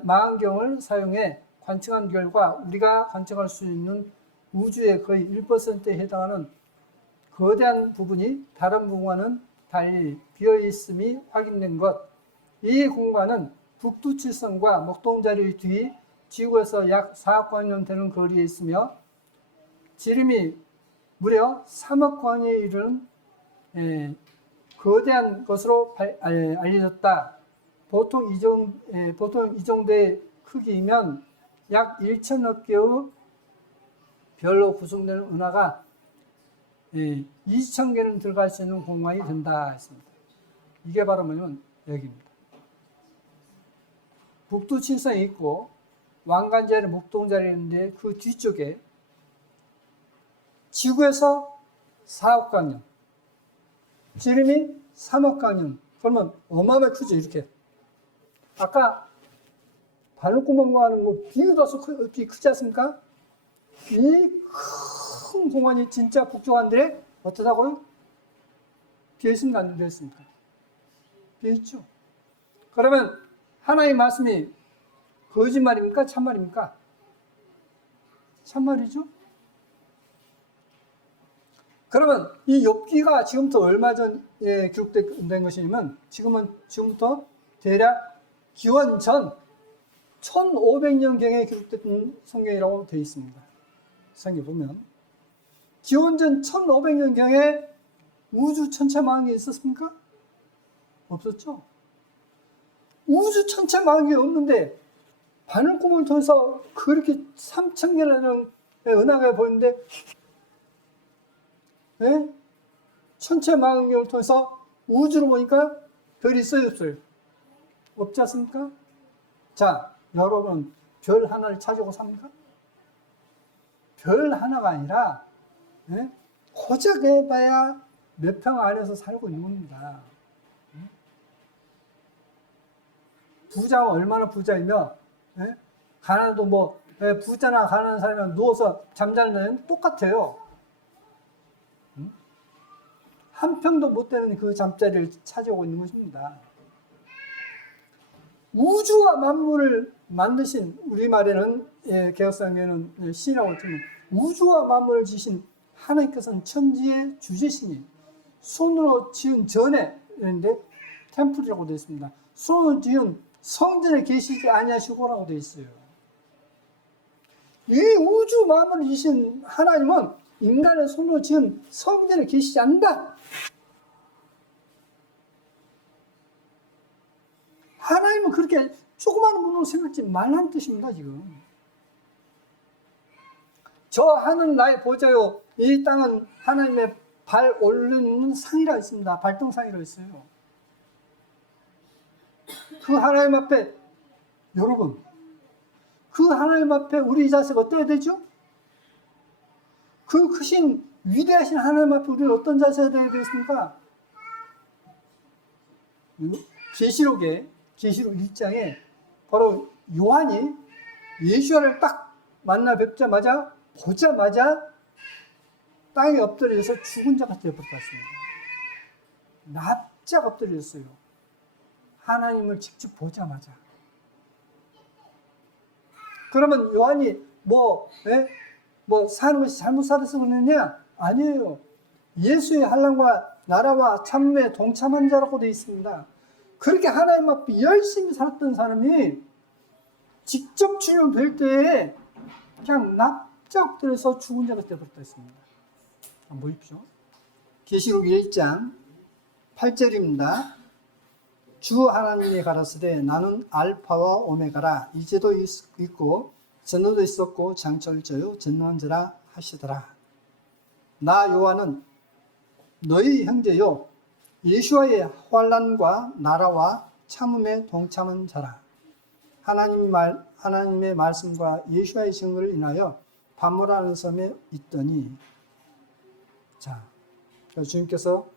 망원경을 사용해 관측한 결과 우리가 관측할 수 있는 우주의 거의 1%에 해당하는 거대한 부분이 다른 부분과는 달리 비어있음이 확인된 것. 이 공간은 북두칠성과 목동자리 뒤 지구에서 약 4억 광년 되는 거리에 있으며 지름이 무려 3억 광년에 이르는 거대한 것으로 알려졌다. 보통 이 정도의 크기이면 약 1천억 개의 별로 구성되는 은하가 2,000개는 들어갈 수 있는 공간이 된다 했습니다. 이게 바로 뭐냐면 여기입니다. 북두칠성이 있고 왕관자리, 목동자리 있는데 그 뒤쪽에 지구에서 4억 광년, 지름이 3억 광년. 그러면 어마어마하게 크죠, 이렇게. 아까 바늘구멍과 하는 거 비교해서 크지 않습니까? 이 큰 공간이 진짜 북쪽한데 어떠다고요? 비어있습니까? 안 비어있습니까? 비어있죠. 그러면 하나님의 말씀이 거짓말입니까? 참말입니까? 참말이죠. 그러면 이 욥기가 지금부터 얼마 전에 기록된 것이냐면 지금부터 대략 기원 전 1500년경에 기록된 성경이라고 되어 있습니다. 성경 보면 기원 전 1500년경에 우주 천체망원경이 있었습니까? 없었죠. 우주 천체 만국이 없는데 바늘구멍을 통해서 그렇게 3,000개라는 은하가 보이는데, 예? 천체 만국을 통해서 우주로 보니까 별이 있어요, 없어요? 없지 않습니까? 자, 여러분 별 하나를 찾으고 삽니까? 별 하나가 아니라, 예? 고작 해봐야 몇 평 안에서 살고 있는 겁니다. 부자가 얼마나 부자이며, 예? 가난해도 뭐, 예, 부자나 가난한 사람이 누워서 잠자는 날은 똑같아요. 한 평도 못 되는 그 잠자리를 차지하고 있는 것입니다. 우주와 만물을 만드신, 우리말에는, 예, 개혁성경에는 신이라고 했지만, 우주와 만물을 지신 하나님께서는 천지의 주제시니, 손으로 지은 전에, 이런데, 템플이라고 되어 있습니다. 손으로 지은 성전에 계시지 아니하시고라고 되어 있어요. 이 우주 만물을 지신 하나님은 인간의 손으로 지은 성전에 계시지 않는다. 하나님은 그렇게 조그마한 문으로 생각지 말라는 뜻입니다, 지금. 저 하늘 나의 보좌요, 이 땅은 하나님의 발 올리는 상이라 있습니다. 발등상이라 있어요. 그 하나님 앞에, 여러분, 그 하나님 앞에 우리 자세가 어때야 되죠? 그 크신 위대하신 하나님 앞에 우리는 어떤 자세가 되어야 되겠습니까? 계시록 1장에 바로 요한이 예수를 딱 만나 보자마자 땅에 엎드려서 죽은 자 같이 되어버렸습니다. 납작 엎드렸어요. 하나님을 직접 보자마자. 그러면 요한이 사는 것이 잘못 살아서 그러느냐? 아니에요. 예수의 한량과 나라와 참음에 동참한 자라고 되어 있습니다. 그렇게 하나님 앞에 열심히 살았던 사람이 직접 주님을 뵐 때에 그냥 납작 엎드려서 죽은 자가 되어버렸다 했습니다. 한번 보십시오. 계시록 1장 8절입니다. 주 하나님이 가라사대 나는 알파와 오메가라 이제도 있고 전에도 있었고 장철저요 전능한 자라 하시더라. 나 요한은 너희 형제요 예수와의 환난과 나라와 참음에 동참한 자라. 하나님의 말씀과 예수와의 증거를 인하여 반모라는 섬에 있더니. 자, 주님께서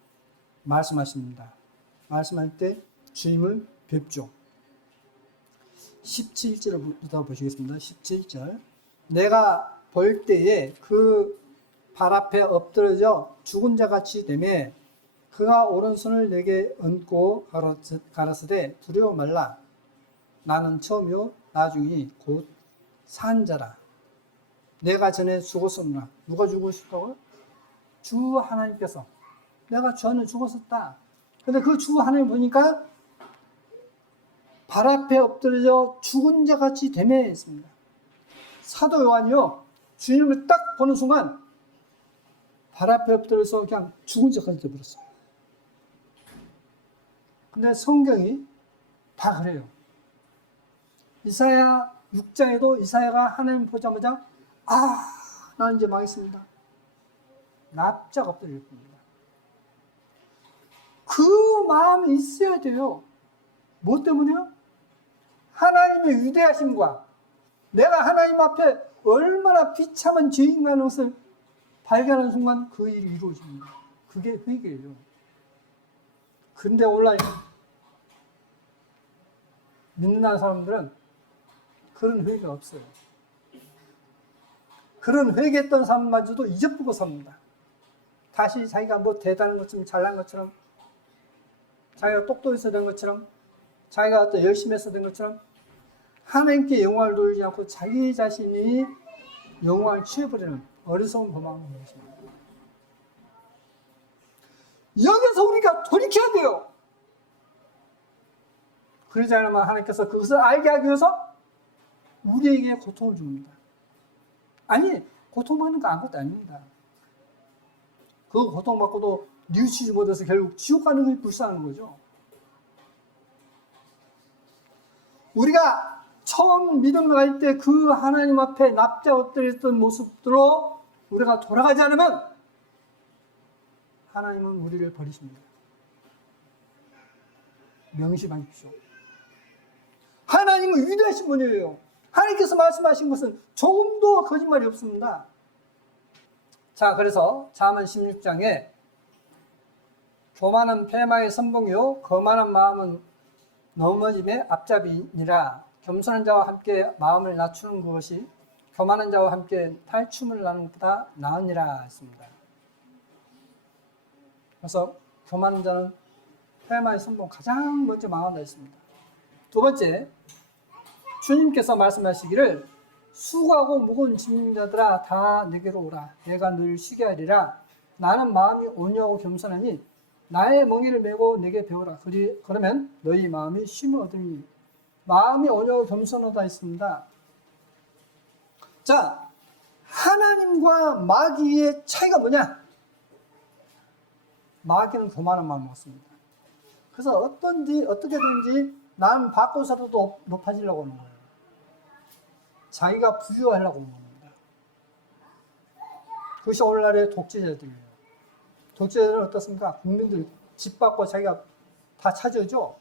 말씀하십니다. 말씀할 때 주님을 뵙죠. 17절부터 보시겠습니다. 17절. 내가 볼 때에 그 발 앞에 엎드러져 죽은 자 같이 되매 그가 오른손을 내게 얹고 가라사대 두려워 말라. 나는 처음이요 나중이 곧 산 자라. 내가 전에 죽었었나. 누가 죽으셨다고요? 주 하나님께서. 내가 전에 죽었었다. 근데 그 주 하나님 보니까 발 앞에 엎드려져 죽은 자 같이 되매 했습니다. 사도 요한이요 주님을 딱 보는 순간 발 앞에 엎드려서 그냥 죽은 자 같이 되어버렸어요. 근데 성경이 다 그래요. 이사야 6장에도 이사야가 하나님 보자마자 나는 이제 망했습니다. 납작 엎드릴 겁니다. 그 마음이 있어야 돼요. 뭐 때문에요? 하나님의 위대하심과 내가 하나님 앞에 얼마나 비참한 죄인이라는 것을 발견하는 순간 그 일이 이루어집니다. 그게 회개예요. 근데 온라인 믿는 사람들은 그런 회개가 없어요. 그런 회개했던 사람마저도 잊어보고 삽니다. 다시 자기가 뭐 대단한 것처럼 잘난 것처럼 자기가 똑똑해서 된 것처럼 자기가 어떤 열심히 해서 된 것처럼 하나님께 영광을 돌리지 않고 자기 자신이 영광을 취해버리는 어리석은 범함인 것입니다. 여기서 우리가 돌이켜야 돼요. 그러지 않으면 하나님께서 그것을 알게 하기 위해서 우리에게 고통을 줍니다. 아니, 고통받는 거 아무것도 아닙니다. 그 고통받고도 뉘우치지 못해서 결국 지옥 가는 것이 불쌍한 거죠. 우리가 처음 믿음을 갈 때 그 하나님 앞에 납작 엎드렸던 모습으로 우리가 돌아가지 않으면 하나님은 우리를 버리십니다. 명심하십시오. 하나님은 위대하신 분이에요. 하나님께서 말씀하신 것은 조금도 거짓말이 없습니다. 자, 그래서 잠언 16장에 교만은 패망의 선봉이요 거만한 마음은 넘어짐의 앞잡이니라. 겸손한 자와 함께 마음을 낮추는 것이 교만한 자와 함께 탈춤을 나는 것보다 나으니라 했습니다. 그래서 교만한 자는 패망의 선봉 가장 먼저 망한다 했습니다. 두 번째, 주님께서 말씀하시기를 수고하고 무거운 짐진 자들아 다 내게로 오라. 내가 너를 쉬게 하리라. 나는 마음이 온유하고 겸손하니 나의 멍에를 메고 내게 배우라. 그러면 너희 마음이 쉼을 얻으니. 마음이 온유하고 겸손하다 했습니다. 자, 하나님과 마귀의 차이가 뭐냐? 마귀는 교만한 마음을 먹습니다. 그래서 어떻게든지 남 바꿔서라도 높아지려고 하는 거예요. 자기가 부유하려고 하는 겁니다. 그것이 오늘날의 독재자들이에요. 독재자들은 어떻습니까? 국민들 집 받고 자기가 다 차지하죠.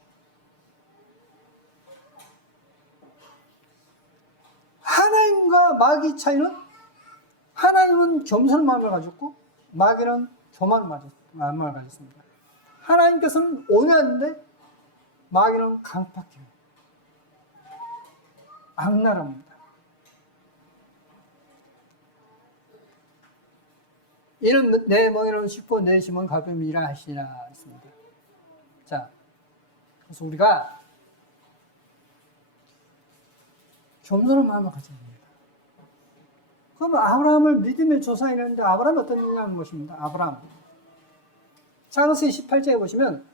하나님과 마귀 차이는 하나님은 겸손한 마음을 가졌고 마귀는 교만한 마음을 가졌습니다. 하나님께서는 온유한데 마귀는 강팍해요. 악랄합니다. 이는 내 멍에는 쉽고 내 짐은 가벼움이라 하시니라 했습니다. 자, 그래서 우리가 겸손한 마음을 가져야 됩니다. 그러면 아브라함을 믿음의 조상이라는데 아브라함이 어떤 인간인 것입니다. 아브라함. 창세기 18장에 보시면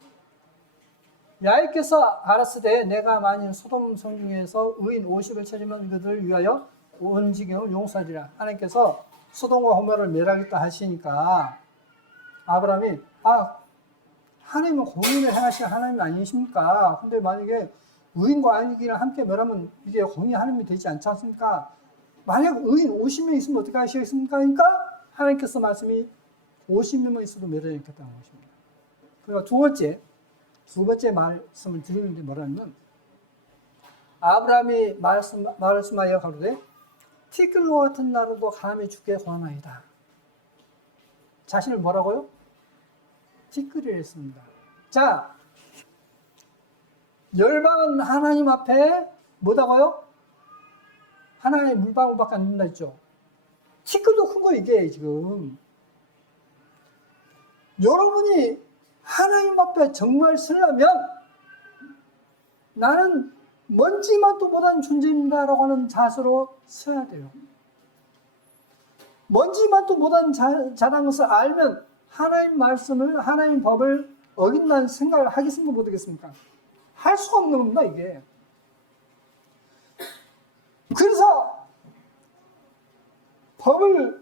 야훼께서 알았으되 내가 만일 소돔 성중에서 의인 50을 찾으면 그들을 위하여 온 지경을 용서하리라. 하나님께서 소돔과 고모라를 멸하겠다 하시니까 아브라함이 하나님은 공의를 행하시는 하나님 아니십니까? 근데 만약에 의인과 악인을 함께 멸하면 이게 공의 하나님이 되지 않지 않습니까? 만약 의인 50명 있으면 어떻게 하시겠습니까? 그러니까 하나님께서 말씀이 50명만 있어도 멸하겠다는 것입니다. 그리고 두 번째 말씀을 드리는데 뭐라면 아브라함이 말씀하여 가로되 티끌과 같은 나로도 감히 죽게 권하이다. 자신을 뭐라고요? 티끌이라 했습니다. 자, 열방은 하나님 앞에 뭐다고요? 하나님의 물방울밖에 안 된다 했죠. 티끌도 큰 거 이게 지금. 여러분이 하나님 앞에 정말 서려면 나는 먼지만도 못한 존재입니다라고 하는 자세로 서야 돼요. 먼지만도 못한 자라는 것을 알면 하나님 말씀을, 하나님 법을 어긴다는 생각을 하겠습니까? 못하겠습니까? 할 수가 없는 겁니다, 이게. 그래서 법을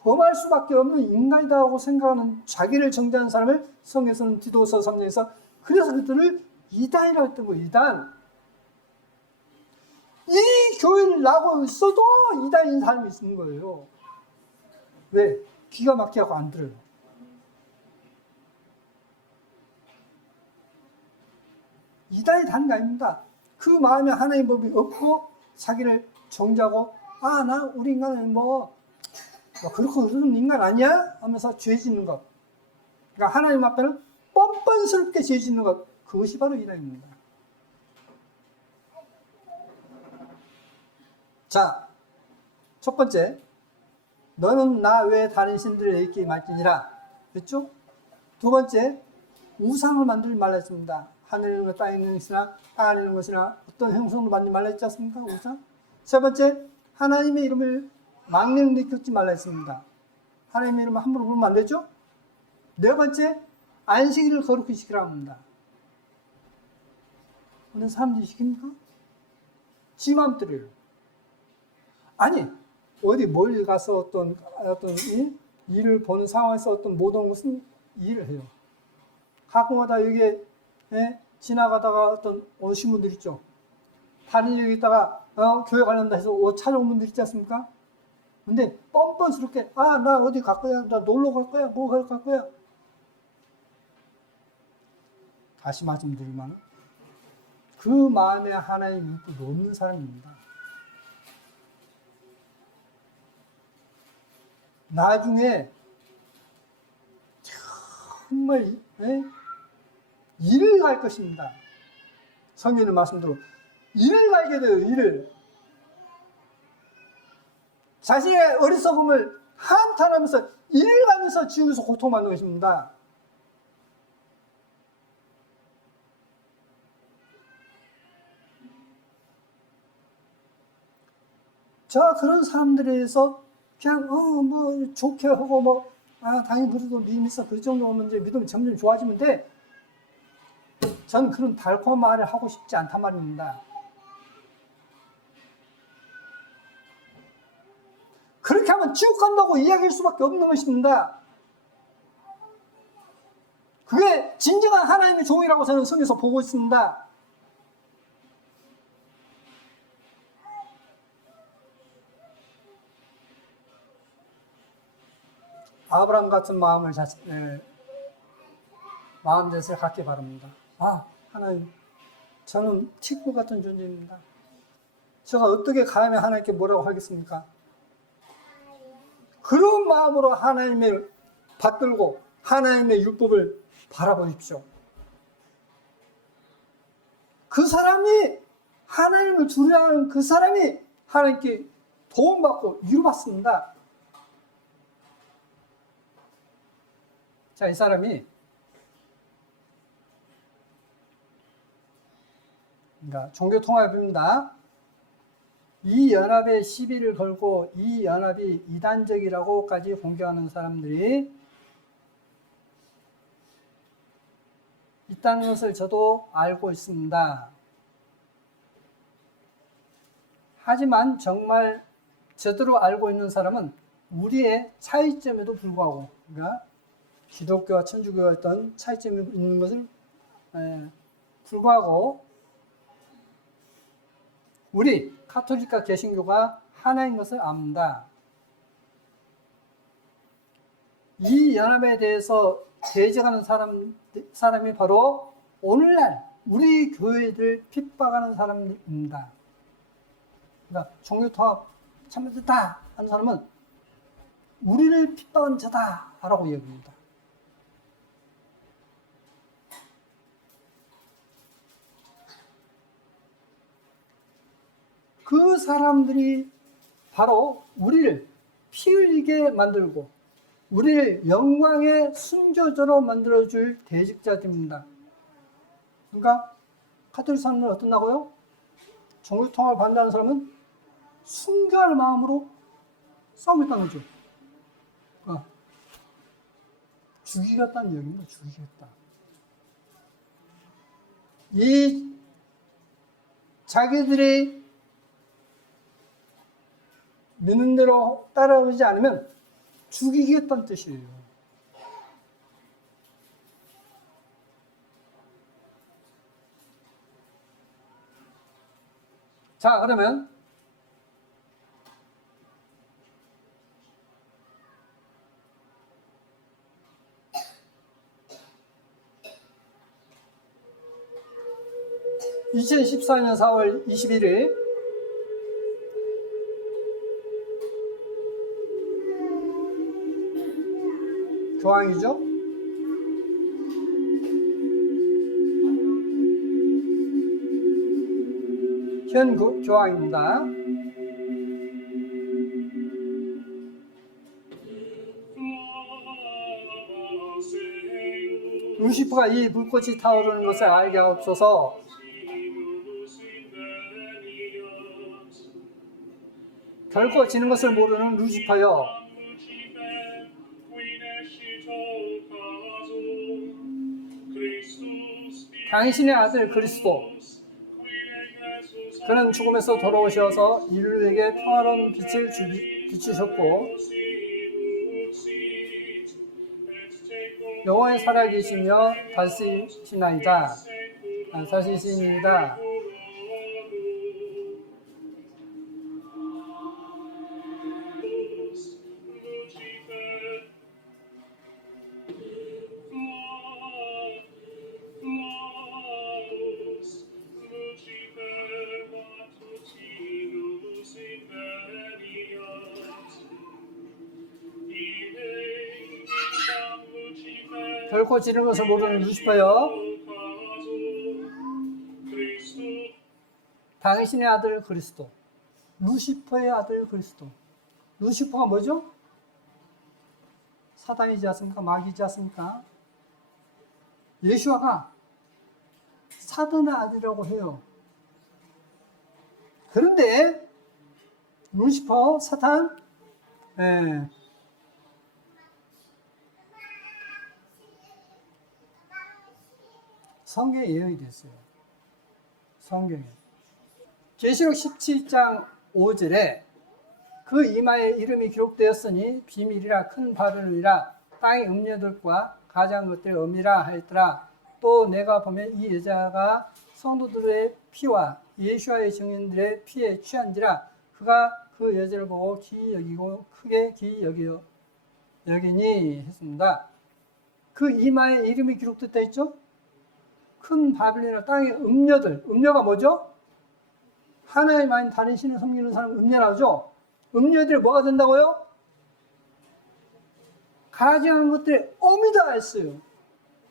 범할 수밖에 없는 인간이다라고 생각하는 자기를 정죄하는 사람을 성경에서는 디도서 3장에서 그래서 그들을 이단이라고 했던 거예요. 이단. 이 교회를 나고 있어도 이단인 사람이 있는 거예요. 왜? 기가 막히고 안 들어요. 이단이 다른 게 아닙니다. 그 마음에 하나님 법이 없고 자기를 정죄하고 우리 인간은 그렇고 그런 인간 아니야? 하면서 죄 짓는 것. 그러니까 하나님 앞에는 뻔뻔스럽게 죄 짓는 것. 그것이 바로 이단입니다. 자, 첫 번째, 너는 나 외에 다른 신들을 에게 맡기니라. 그렇죠? 두 번째, 우상을 만들지 말라 했습니다. 하늘에 있는 것, 땅에 있는 것이나 땅 안에 있는 것이나 어떤 형상도 만들지 말라 했지 않습니까? 우상. 세 번째, 하나님의 이름을 망령을 일컫지 말라 했습니다. 하나님의 이름을 함부로 부르면 안 되죠? 네 번째, 안식일을 거룩히 지키라고 합니다. 근데 사람들이 지킵니까? 지 맘대로요. 아니, 어디 멀리 가서 어떤 일을 보는 상황에서 어떤 모든 것은 일을 해요. 가끔마다 여기에 지나가다가 어떤 오신 분들 있죠. 다른 여기다가 교회 가려다 해서 옷 찾아온 분들 있지 않습니까? 근데 뻔뻔스럽게 나 어디 갈 거야, 나 놀러 갈 거야, 뭐 갈 거야. 다시 말씀드리면 그 마음에 하나님 율법이 없는 사람입니다. 나중에 정말 일을 갈 것입니다. 성경의 말씀대로 일을 갈게 돼요. 일을. 자신의 어리석음을 한탄하면서 일을 가면서 지옥에서 고통받는 것입니다. 자, 그런 사람들에 대해서 그냥 뭐 좋게 하고 뭐 당연히 그래도 믿음이 있어, 그 정도면 이제 믿음이 점점 좋아지면 돼. 전 그런 달콤한 말을 하고 싶지 않단 말입니다. 그렇게 하면 지옥 간다고 이야기할 수밖에 없는 것입니다. 그게 진정한 하나님의 종이라고 저는 성경에서 보고 있습니다. 아브라함 같은 마음 자세를 갖기 바랍니다. 하나님, 저는 티끌 같은 존재입니다. 제가 어떻게 감히 하나님께 뭐라고 하겠습니까? 그런 마음으로 하나님을 받들고 하나님의 율법을 바라보십시오. 그 사람이 하나님을 두려워하는 그 사람이 하나님께 도움받고 위로받습니다. 자, 이 사람이 그러니까 종교통합입니다. 이 연합에 시비를 걸고 이 연합이 이단적이라고까지 공격하는 사람들이 있다는 것을 저도 알고 있습니다. 하지만 정말 제대로 알고 있는 사람은 우리의 차이점에도 불구하고, 그러니까 기독교와 천주교와 어떤 차이점이 있는 것을 불구하고 우리 가톨릭과 개신교가 하나인 것을 압니다. 이 연합에 대해서 대적하는 사람이 바로 오늘날 우리 교회들 핍박하는 사람입니다. 그러니까 종교통합 참여됐다 하는 사람은 우리를 핍박한 자다라고 얘기합니다. 그 사람들이 바로 우리를 피 흘리게 만들고 우리를 영광의 순교자로 만들어줄 대직자들입니다. 그러니까 가톨릭 사람들은 어떻나고요? 종교통합을 반대하는 사람은 순교할 마음으로 싸우겠다는 거죠. 죽이겠다는 얘기입니다. 죽이겠다. 이 자기들이 믿는 대로 따라오지 않으면 죽이겠다는 뜻이에요. 자, 그러면 (2014년 4월 21일) 교황이죠. 현 교황입니다. 루시퍼가 이 불꽃이 타오르는 것을 알게 하옵소서. 결코 지는 것을 모르는 루시퍼여, 당신의 아들 그리스도, 그는 죽음에서 돌아오셔서 인류에게 평화로운 빛을 비추셨고 영원히 살아계시며 다스리시나이다. 사실입니다. 결코 지는 것을 모르는 루시퍼여, 당신의 아들 그리스도. 루시퍼의 아들 그리스도. 루시퍼가 뭐죠? 사단이지 않습니까? 마귀지 않습니까? 예수와가 사단의 아들이라고 해요. 그런데 루시퍼, 사탄, 성경에 예언이 됐어요. 성경에. 계시록 17장 5절에 그 이마에 이름이 기록되었으니 비밀이라 큰 바벨론이라 땅의 음녀들과 가장 것들의 엄이라 하였더라. 또 내가 보면 이 여자가 성도들의 피와 예수와의 증인들의 피에 취한지라 그가 그 여자를 보고 기이 여기고 크게 기이 여기니 했습니다. 그 이마에 이름이 기록됐다 했죠? 큰 바벨론이나 땅의 음녀들. 음녀가 뭐죠? 하나님 아닌 다른 신을 섬기는 사람 음녀라죠? 음녀들이 뭐가 된다고요? 가증한 것들의 어미다 했어요.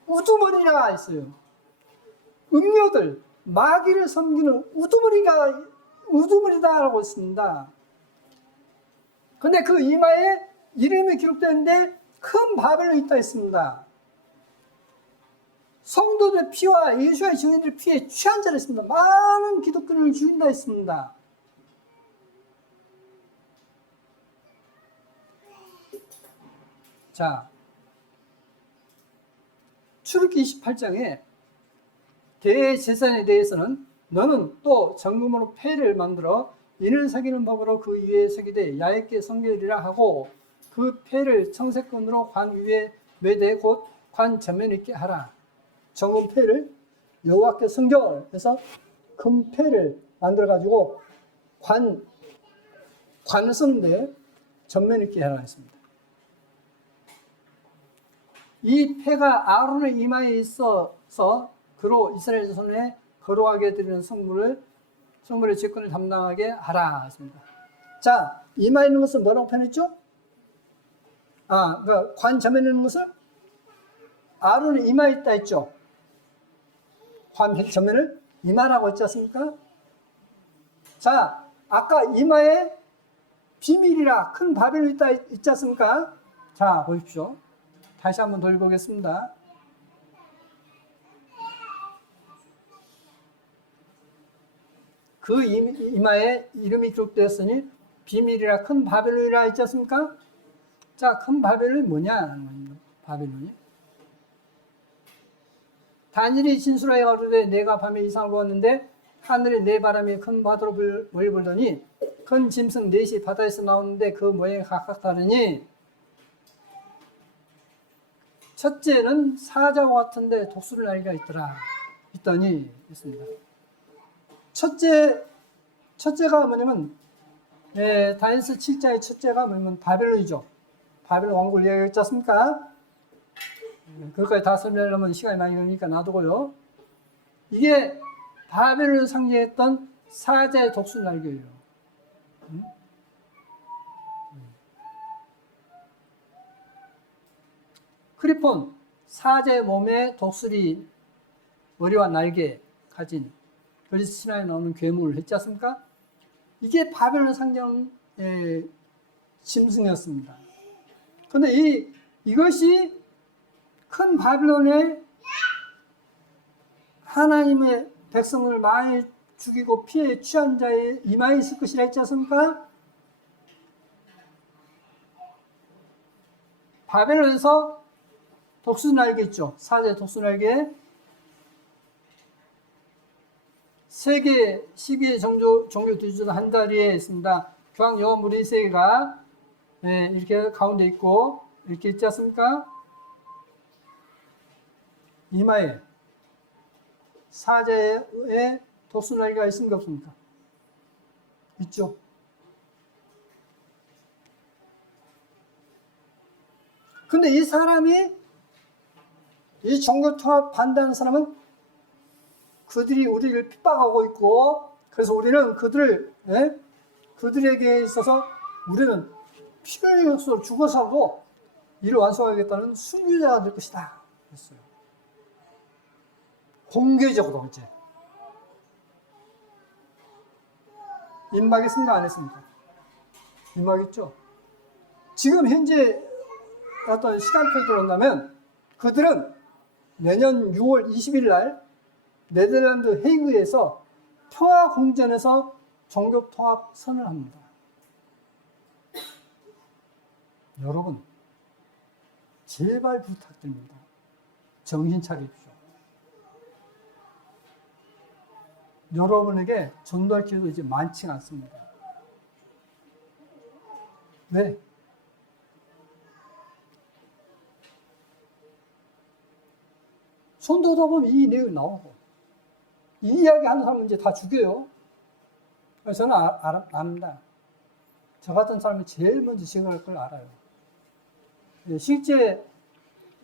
우두머리라 했어요. 음녀들, 마귀를 섬기는 우두머리다라고 했습니다. 근데 그 이마에 이름이 기록되는데 큰 바벨론이 있다 했습니다. 성도들의 피와 예수의 증인들의 피에 취한 자라 했습니다. 많은 기독교를 죽인다 했습니다. 자, 출애굽기 28장에 대제사장에 대해서는 너는 또 정금으로 패를 만들어 인을 새기는 법으로 그 위에 새기되 야훼께 성결이라 하고 그 패를 청색끈으로 관 위에 매되 곧 관 전면에 있게 하라. 정금 패를 여호와께 성결해서 금 패를 만들어 가지고 관을 썼는데 전면에 있게 하라 했습니다. 이 패가 아론의 이마에 있어서 그로 이스라엘 자손에 거룩하게 드리는 성물의 직분을 담당하게 하라 했습니다. 자, 이마에 있는 것을 뭐라고 표현했죠? 그러니까 관 전면에 있는 것을 아론의 이마에 있다 했죠. 관 전면을 이마라고 했지 않습니까? 자, 아까 이마에 비밀이라 큰 바벨론이 있지 않습니까? 자, 보십시오. 다시 한번 돌려보겠습니다. 그 이마에 이름이 기록되었으니 비밀이라 큰 바벨론이라 했지 않습니까? 자, 큰 바벨론이 뭐냐? 바벨론이. 다니엘이 진술하여 가로되 내가 밤에 이상을 보았는데 하늘에 네 바람이 큰 바다로 몰려불더니 큰 짐승 넷이 바다에서 나오는데 그 모양이 각각 다르니 첫째는 사자와 같은데 독수리 날개가 있더니 있습니다. 첫째가 뭐냐면 다니엘서 7장의 첫째가 뭐냐면 바벨론이죠. 바벨론 왕국을 이야기했지 않습니까? 그것까지 다 설명하려면 시간이 많이 걸리니까 놔두고요. 이게 바벨론을 상징했던 사자의 독수리 날개예요. 크리폰, 사자의 몸에 독수리 머리와 날개 가진 그리스 신화에 나오는 괴물을 했지 않습니까? 이게 바벨론 상징 짐승이었습니다. 그런데 이것이 큰 바벨론에 하나님의 백성을 많이 죽이고 피해 취한 자의 이마에 있을 것이라 했지 않습니까? 바벨론에서 독수리 날개 있죠. 사자의 독수리 날개. 세계 12의 종교 뒤주도 한 다리에 있습니다. 교황 요한 무리 3개가 이렇게 가운데 있고 이렇게 있지 않습니까? 이마에 사제의 독수날개가 있습니까 없습니까? 있죠. 근데 이 사람이 이 종교통합 반대하는 사람은 그들이 우리를 핍박하고 있고 그래서 우리는 그들에게 있어서 우리는 필요의 역수로 죽어서라도 이를 완수하겠다는 순교자가 될 것이다 했어요. 공개적으로 이제 임박했습니까 안 했습니까? 임박했죠. 지금 현재 어떤 시간표를 본다면 그들은 내년 6월 20일 날 네덜란드 헤이그에서 평화공전에서 종교통합 선언을 합니다. 여러분 제발 부탁드립니다. 정신 차리십시오. 여러분에게 전도할 기회도 이제 많지가 않습니다. 네. 손도다 보면 이 내용이 나오고 이 이야기 하는 사람은 이제 다 죽여요. 그래서 저는 압니다. 저 같은 사람이 제일 먼저 생각할 걸 알아요. 실제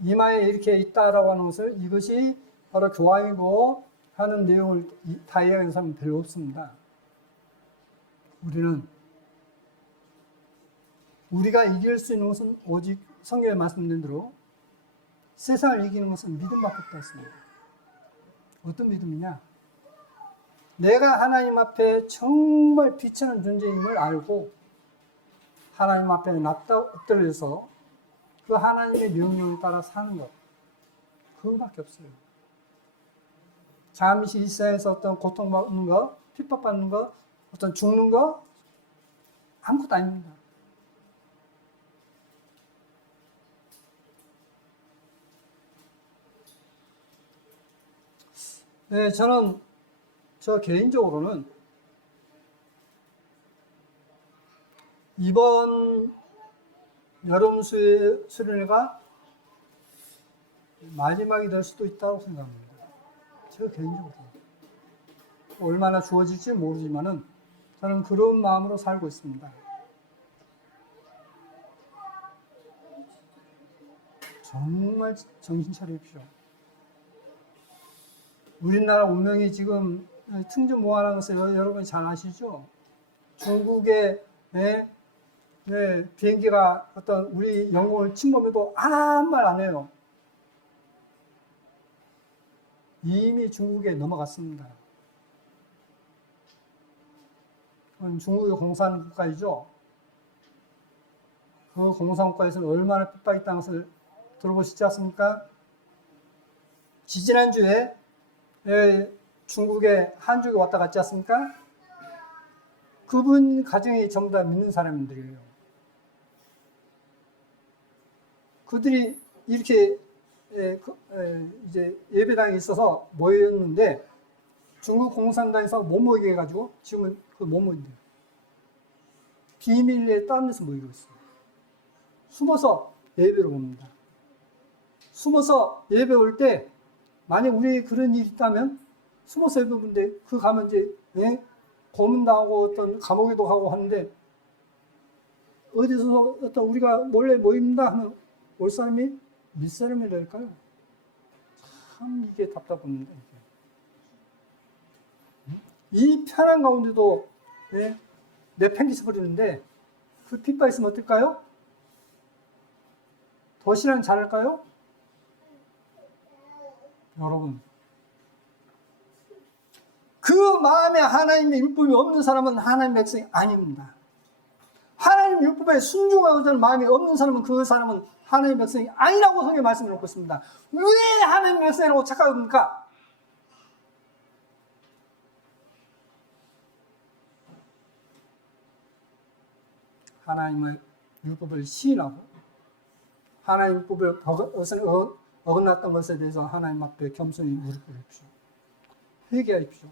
이마에 이렇게 있다라고 하는 것을 이것이 바로 교황이고 하는 내용을 다 이야기하는 사람은 별로 없습니다. 우리가 이길 수 있는 것은 오직 성경에 말씀드린 대로 세상을 이기는 것은 믿음밖에 없다 했습니다. 어떤 믿음이냐? 내가 하나님 앞에 정말 비천한 존재임을 알고 하나님 앞에 엎드려서 그 하나님의 명령을 따라 사는 것. 그것밖에 없어요. 잠시 이 세상에서 어떤 고통받는 거, 핍박받는 거, 어떤 죽는 거 아무것도 아닙니다. 네, 저 개인적으로는 이번 여름 수련회가 마지막이 될 수도 있다고 생각합니다. 저 개인적으로. 얼마나 주어질지 모르지만은 저는 그런 마음으로 살고 있습니다. 정말 정신 차리십시오. 우리나라 운명이 지금 퉁전무한한 것을 여러분이 잘 아시죠? 중국의 비행기가 어떤 우리 영공을 침범해도 아무 말 안 해요. 이미 중국에 넘어갔습니다. 중국이 공산 국가이죠. 그 공산 국가에서는 얼마나 핍박이 있다는 것을 들어보시지 않습니까? 지지난주에 중국에 한족이 왔다 갔지 않습니까? 그분 가정이 전부 다 믿는 사람들이에요. 그들이 이렇게 이제 예배당에 있어서 모였는데 중국 공산당에서 못 모이게 해가지고 지금은 못 모인대요. 비밀리에 다른 데서 모이고 있어요. 숨어서 예배를 옵니다. 숨어서 예배 올 때 만약 우리 그런 일이 있다면 숨어서 예배 오는데 그 가면 이제 고문당하고 어떤 감옥에도 가고 하는데 어디서 어떤 우리가 몰래 모입니다 하면 올 사람이 몇 사람이 될까요? 참 이게 답답합니다. 이 편한 가운데도 내팽개쳐 버리는데 그 핍박 있으면 어떨까요? 더 신앙 잘할까요? 여러분, 그 마음에 하나님의 율법이 없는 사람은 하나님의 백성이 아닙니다. 하나님 율법에 순종하고자 하는 마음이 없는 사람은 그 사람은 하나님의 백성이 아니라고 성경에 말씀을 놓고 있습니다. 왜 하나님의 백성이라고 착각합니까? 하나님의 율법을 시인하고 하나님 율법을 어긋났던 것에 대해서 하나님 앞에 겸손히 무릎 꿇으십시오. 회개하십시오.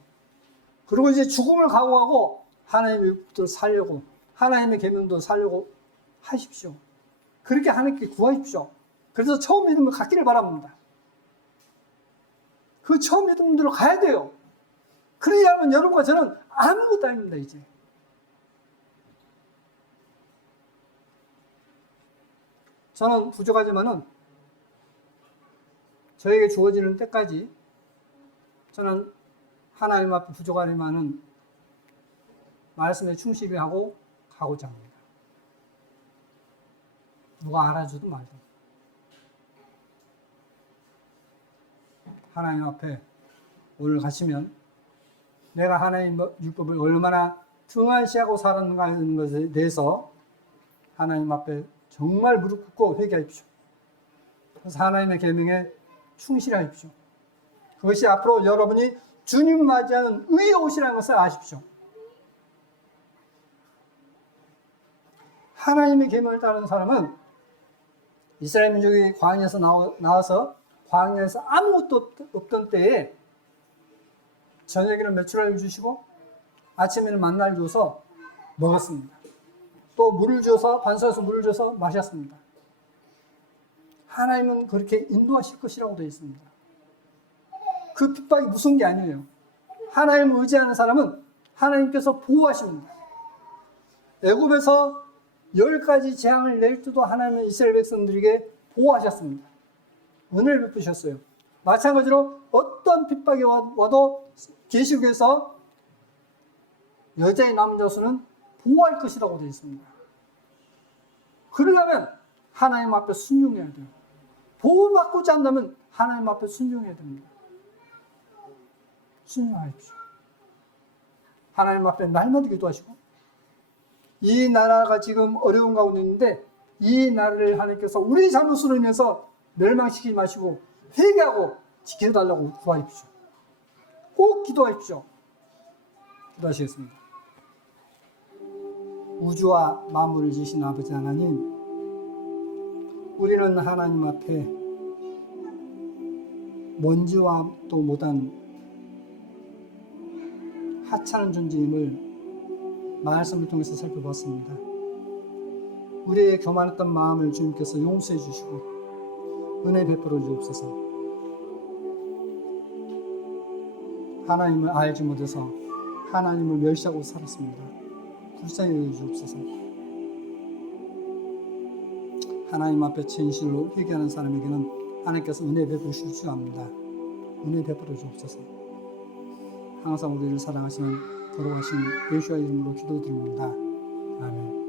그리고 이제 죽음을 각오하고 하나님의 율법을 살려고 하나님의 계명도 살려고 하십시오. 그렇게 하나님께 구하십시오. 그래서 처음 믿음을 갖기를 바랍니다. 그 처음 믿음대로 가야 돼요. 그래야만 여러분과 저는 아무것도 아닙니다, 이제. 저는 부족하지만은 저에게 주어지는 때까지 저는 하나님 앞에 부족하지만은 말씀에 충실히 하고 가고자 합니다. 누가 알아줘도 말도. 하나님 앞에 오늘 가시면 내가 하나님 율법을 얼마나 등한시하고 살았는가 하는 것에 대해서 하나님 앞에 정말 무릎 꿇고 회개하십시오. 그래서 하나님의 계명에 충실하십시오. 그것이 앞으로 여러분이 주님 맞이하는 의의 옷이라는 것을 아십시오. 하나님의 계명을 따르는 사람은 이스라엘 민족이 광야에서 나와서 광야에서 아무것도 없던 때에 저녁에는 메추라기를 주시고 아침에는 만나를 줘서 먹었습니다. 또 물을 줘서 반석에서 물을 줘서 마셨습니다. 하나님은 그렇게 인도하실 것이라고 되어 있습니다. 그 핍박이 무서운 게 아니에요. 하나님을 의지하는 사람은 하나님께서 보호하십니다. 애굽에서 10가지 재앙을 낼 때도 하나님은 이스라엘 백성들에게 보호하셨습니다. 은혜를 베푸셨어요. 마찬가지로 어떤 핍박이 와도 계시록에서 여자의 남은 자수는 보호할 것이라고 되어 있습니다. 그러려면 하나님 앞에 순종해야 돼요. 보호받고자 한다면 하나님 앞에 순종해야 됩니다. 순종하십시오. 하나님 앞에 날마다 기도하시고 이 나라가 지금 어려운 가운데 있는데 이 나라를 하나님께서 우리 잘못으로 인해서 멸망시키지 마시고 회개하고 지켜달라고 구하십시오. 꼭 기도하십시오. 기도하시겠습니다. 우주와 만물을 지으신 아버지 하나님, 우리는 하나님 앞에 먼지와 또 못한 하찮은 존재임을 말씀을 통해서 살펴봤습니다. 우리의 교만했던 마음을 주님께서 용서해 주시고 은혜 베풀어 주옵소서. 하나님을 알지 못해서 하나님을 멸시하고 살았습니다. 불쌍히 여겨주옵소서. 하나님 앞에 진실로 회개하는 사람에게는 하나님께서 은혜 베푸실 줄 압니다. 은혜 베풀어 주옵소서. 항상 우리를 사랑하시는 거룩하신 예수의 이름으로 기도드립니다. 아멘.